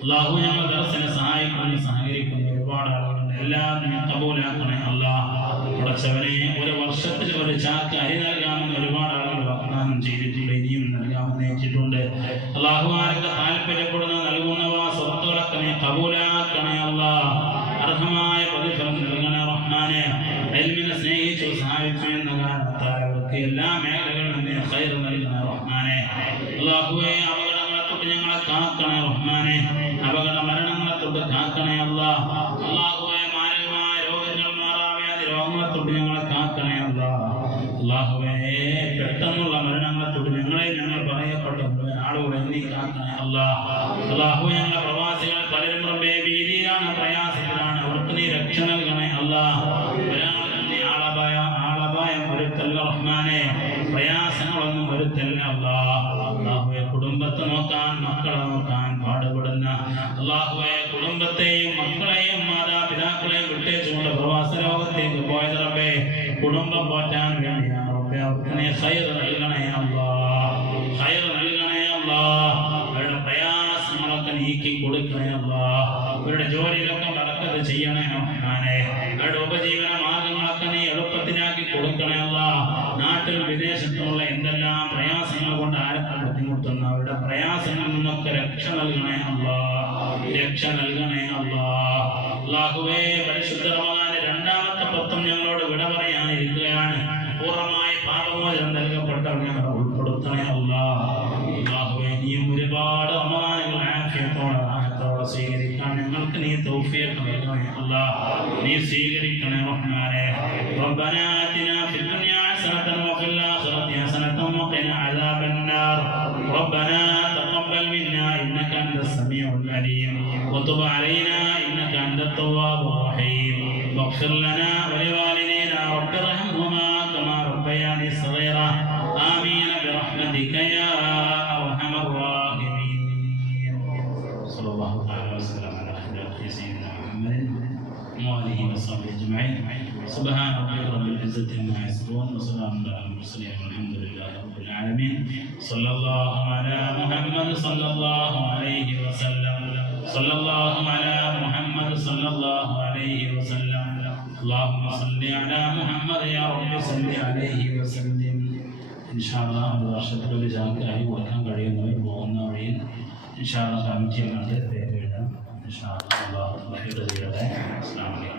അല്ലാഹു ഞങ്ങൾ ദർസിനെ സഹായിക്കുന്നു സഹകരിക്കുന്നു ഒരുപാട് ആളുകളുണ്ട്, എല്ലാം നീ കബൂലാക്കണേ അല്ലാഹ്. പടച്ചവനെ ഒരു വർഷത്തിൽ ഒരു ചാക്ക് അരി നൽകാമെന്ന് ഒരുപാട് ആളുകൾ വാഗ്ദാനം ചെയ്തിട്ടുണ്ട്, ഇനിയും നൽകാമെന്ന് ഏറ്റിട്ടുണ്ട്. അല്ലാഹു ആർക്ക് താല്പര്യപ്പെടുന്ന നൽകുന്നവ സ്വത്തുകളൊക്കെ നീ കബൂലാക്കണേ അല്ലാഹ്. അർഹമായ പ്രതിഫലം നൽകണേ റഹ്മാനെ. ഇൽമിനെ സ്നേഹിച്ചു സഹായിച്ചു എന്ന കാരണത്താൽ അവർക്ക് എല്ലാ മേഖലകളിലും നീ ഖൈർ നൽകണേ റഹ്മാനെ. അല്ലാഹുവേ അപകടങ്ങളെ തൊട്ട് ഞങ്ങളെ കാക്കണേ റഹ്മാനെ. അപകട മരണങ്ങളെ തൊട്ട് കാക്കണേ അല്ലാഹ്. അല്ലാഹുവേ മാരകമായ രോഗങ്ങൾ മാറാവ്യാധി രോഗങ്ങളെ തൊട്ട് ഞങ്ങളെ കാക്കണേ അല്ലാഹ്. അല്ലാഹുവേ പെട്ടെന്നുള്ള മരണങ്ങളെ തൊട്ട് ഞങ്ങൾ പറയപ്പെട്ട ആളുകളെ നീ കാക്കണേ അല്ലാഹ്. അല്ലാഹു ഞങ്ങളെ പ്രവാസികളെ പലരും റബ്ബേ ഭീതിയിലാണ്, പ്രയാസത്തിലാണ്, അവർക്ക് നീ രക്ഷ നൽകണേ അല്ലാഹ്. നീ ആളപായം വരുത്തല്ല റഹ്മാനെ, പ്രയാസങ്ങളൊന്നും വരുത്തല്ല അല്ലാഹ്. അല്ലാഹുവേ കുടുംബത്തെ നോക്കാൻ മക്കളെ നോക്കാൻ പാടുപെടുന്ന അല്ലാഹുവേ കുടുംബത്തെയും മക്കളെയും മാതാപിതാക്കളെയും വിട്ടേച്ചുകൊണ്ട് പ്രവാസ ലോകത്തേക്ക് പോയത് റബ്ബേ കുടുംബം പോറ്റാൻ വേണ്ടിയാണ് റബ്ബേ. അവർക്ക് നീ ഖൈർ നൽകണേ അല്ലാഹ്, ഖൈർ നൽകണേ അല്ലാഹ്. അവരുടെ പ്രയാസങ്ങളൊക്കെ നീക്കി കൊടുക്കണേ അല്ലാഹ്. അവരുടെ ജോലിയിലൊക്കെ ബറക്കത്ത് ചെയ്യണേ റഹ്മാനെ. അവരുടെ ഉപജീവന മാർഗങ്ങളൊക്കെ നീ എളുപ്പത്തിനാക്കി കൊടുക്കണേ അല്ലാഹ്. നാട്ടിൽ വിദേശത്തുള്ള എന്തെല്ലാം പ്രയാസങ്ങൾ കൊണ്ട് ആരൊക്കെ ബുദ്ധിമുട്ടുന്ന അവരുടെ പ്രയാസങ്ങളിൽ നിന്നൊക്കെ രക്ഷ നൽകണേ അല്ലാഹ്, രക്ഷ നൽകണേ അല്ലാഹ്. അല്ലാഹുവേ പരിശുദ്ധ റമദാനിലെ രണ്ടാമത്തെ പത്തും ഞങ്ങളോട് വിട പറയാനിരിക്കുകയാണ്. പൂർണ്ണമായി പാപമോചനം നൽകപ്പെട്ടവർ ഞങ്ങളെ ഉൾപ്പെടുത്തണേ അല്ലാഹ്. അല്ലാഹുവേ നീയും ഒരുപാട് റമദാനുകൾ ആഫിയത്തോടെ റാഹത്തോടെ സ്വീകരിക്കാൻ ഞങ്ങൾക്ക് നീ തൗഫീഖ് നൽകണേ അല്ലാഹ്. നീ സ്വീകരിക്കണേ റഹ്മാനെ. റബ്ബനാ ആതിനാ ഫിദ് ദുനിയാ ഹസനതൻ വഫിൽ ആഖിറതി ഹസനതൻ വഖിനാ അദാബൻ നാർ. റബ്ബനാ തഖബ്ബൽ മിന്നാ ഇന്നക അൻതസ് സമീഉൽ അലീം വതുബ് അലൈനാ ഇന്നക അൻതത് തവ്വാബുർ റഹീം. വഗ്ഫിർ ലനാ വലിവാലിദീനാ റബ്ബി റഹ്മഹുമാ കമാ റബ്ബയാനി സഗീറാ. ആമീൻ ബിറഹ്മതിക യാ അർഹമർ റഹീമീൻ. സല്ലല്ലാഹു തആല വസല്ലം അലാ ഹദീഥി സയ്യിദിനാ മുഹമ്മദ് وآله وصحبه أجمعين. سبحان ربك رب العزة عما يصفون وسلام على المرسلين والحمد لله رب العالمين. صلى الله على محمد صلى الله عليه وسلم. صلى الله على محمد صلى الله عليه وسلم. اللهم صل على محمد يا رب صل عليه وسلم. إن شاء الله വർഷത്തിൽ ഒരു ജാക്കായി കൊടുക്കാൻ കഴിയുന്നവർ പോകുന്ന വഴിയിൽ ഇൻഷാ അല്ലാഹ് കമ്മിറ്റി അങ്ങനത്തെ പേര് ഇടാം. ഇൻഷാ അല്ലാഹ് അല്ലാഹു ചെയ്യട്ടെ. അസ്സലാമു അലൈക്കും.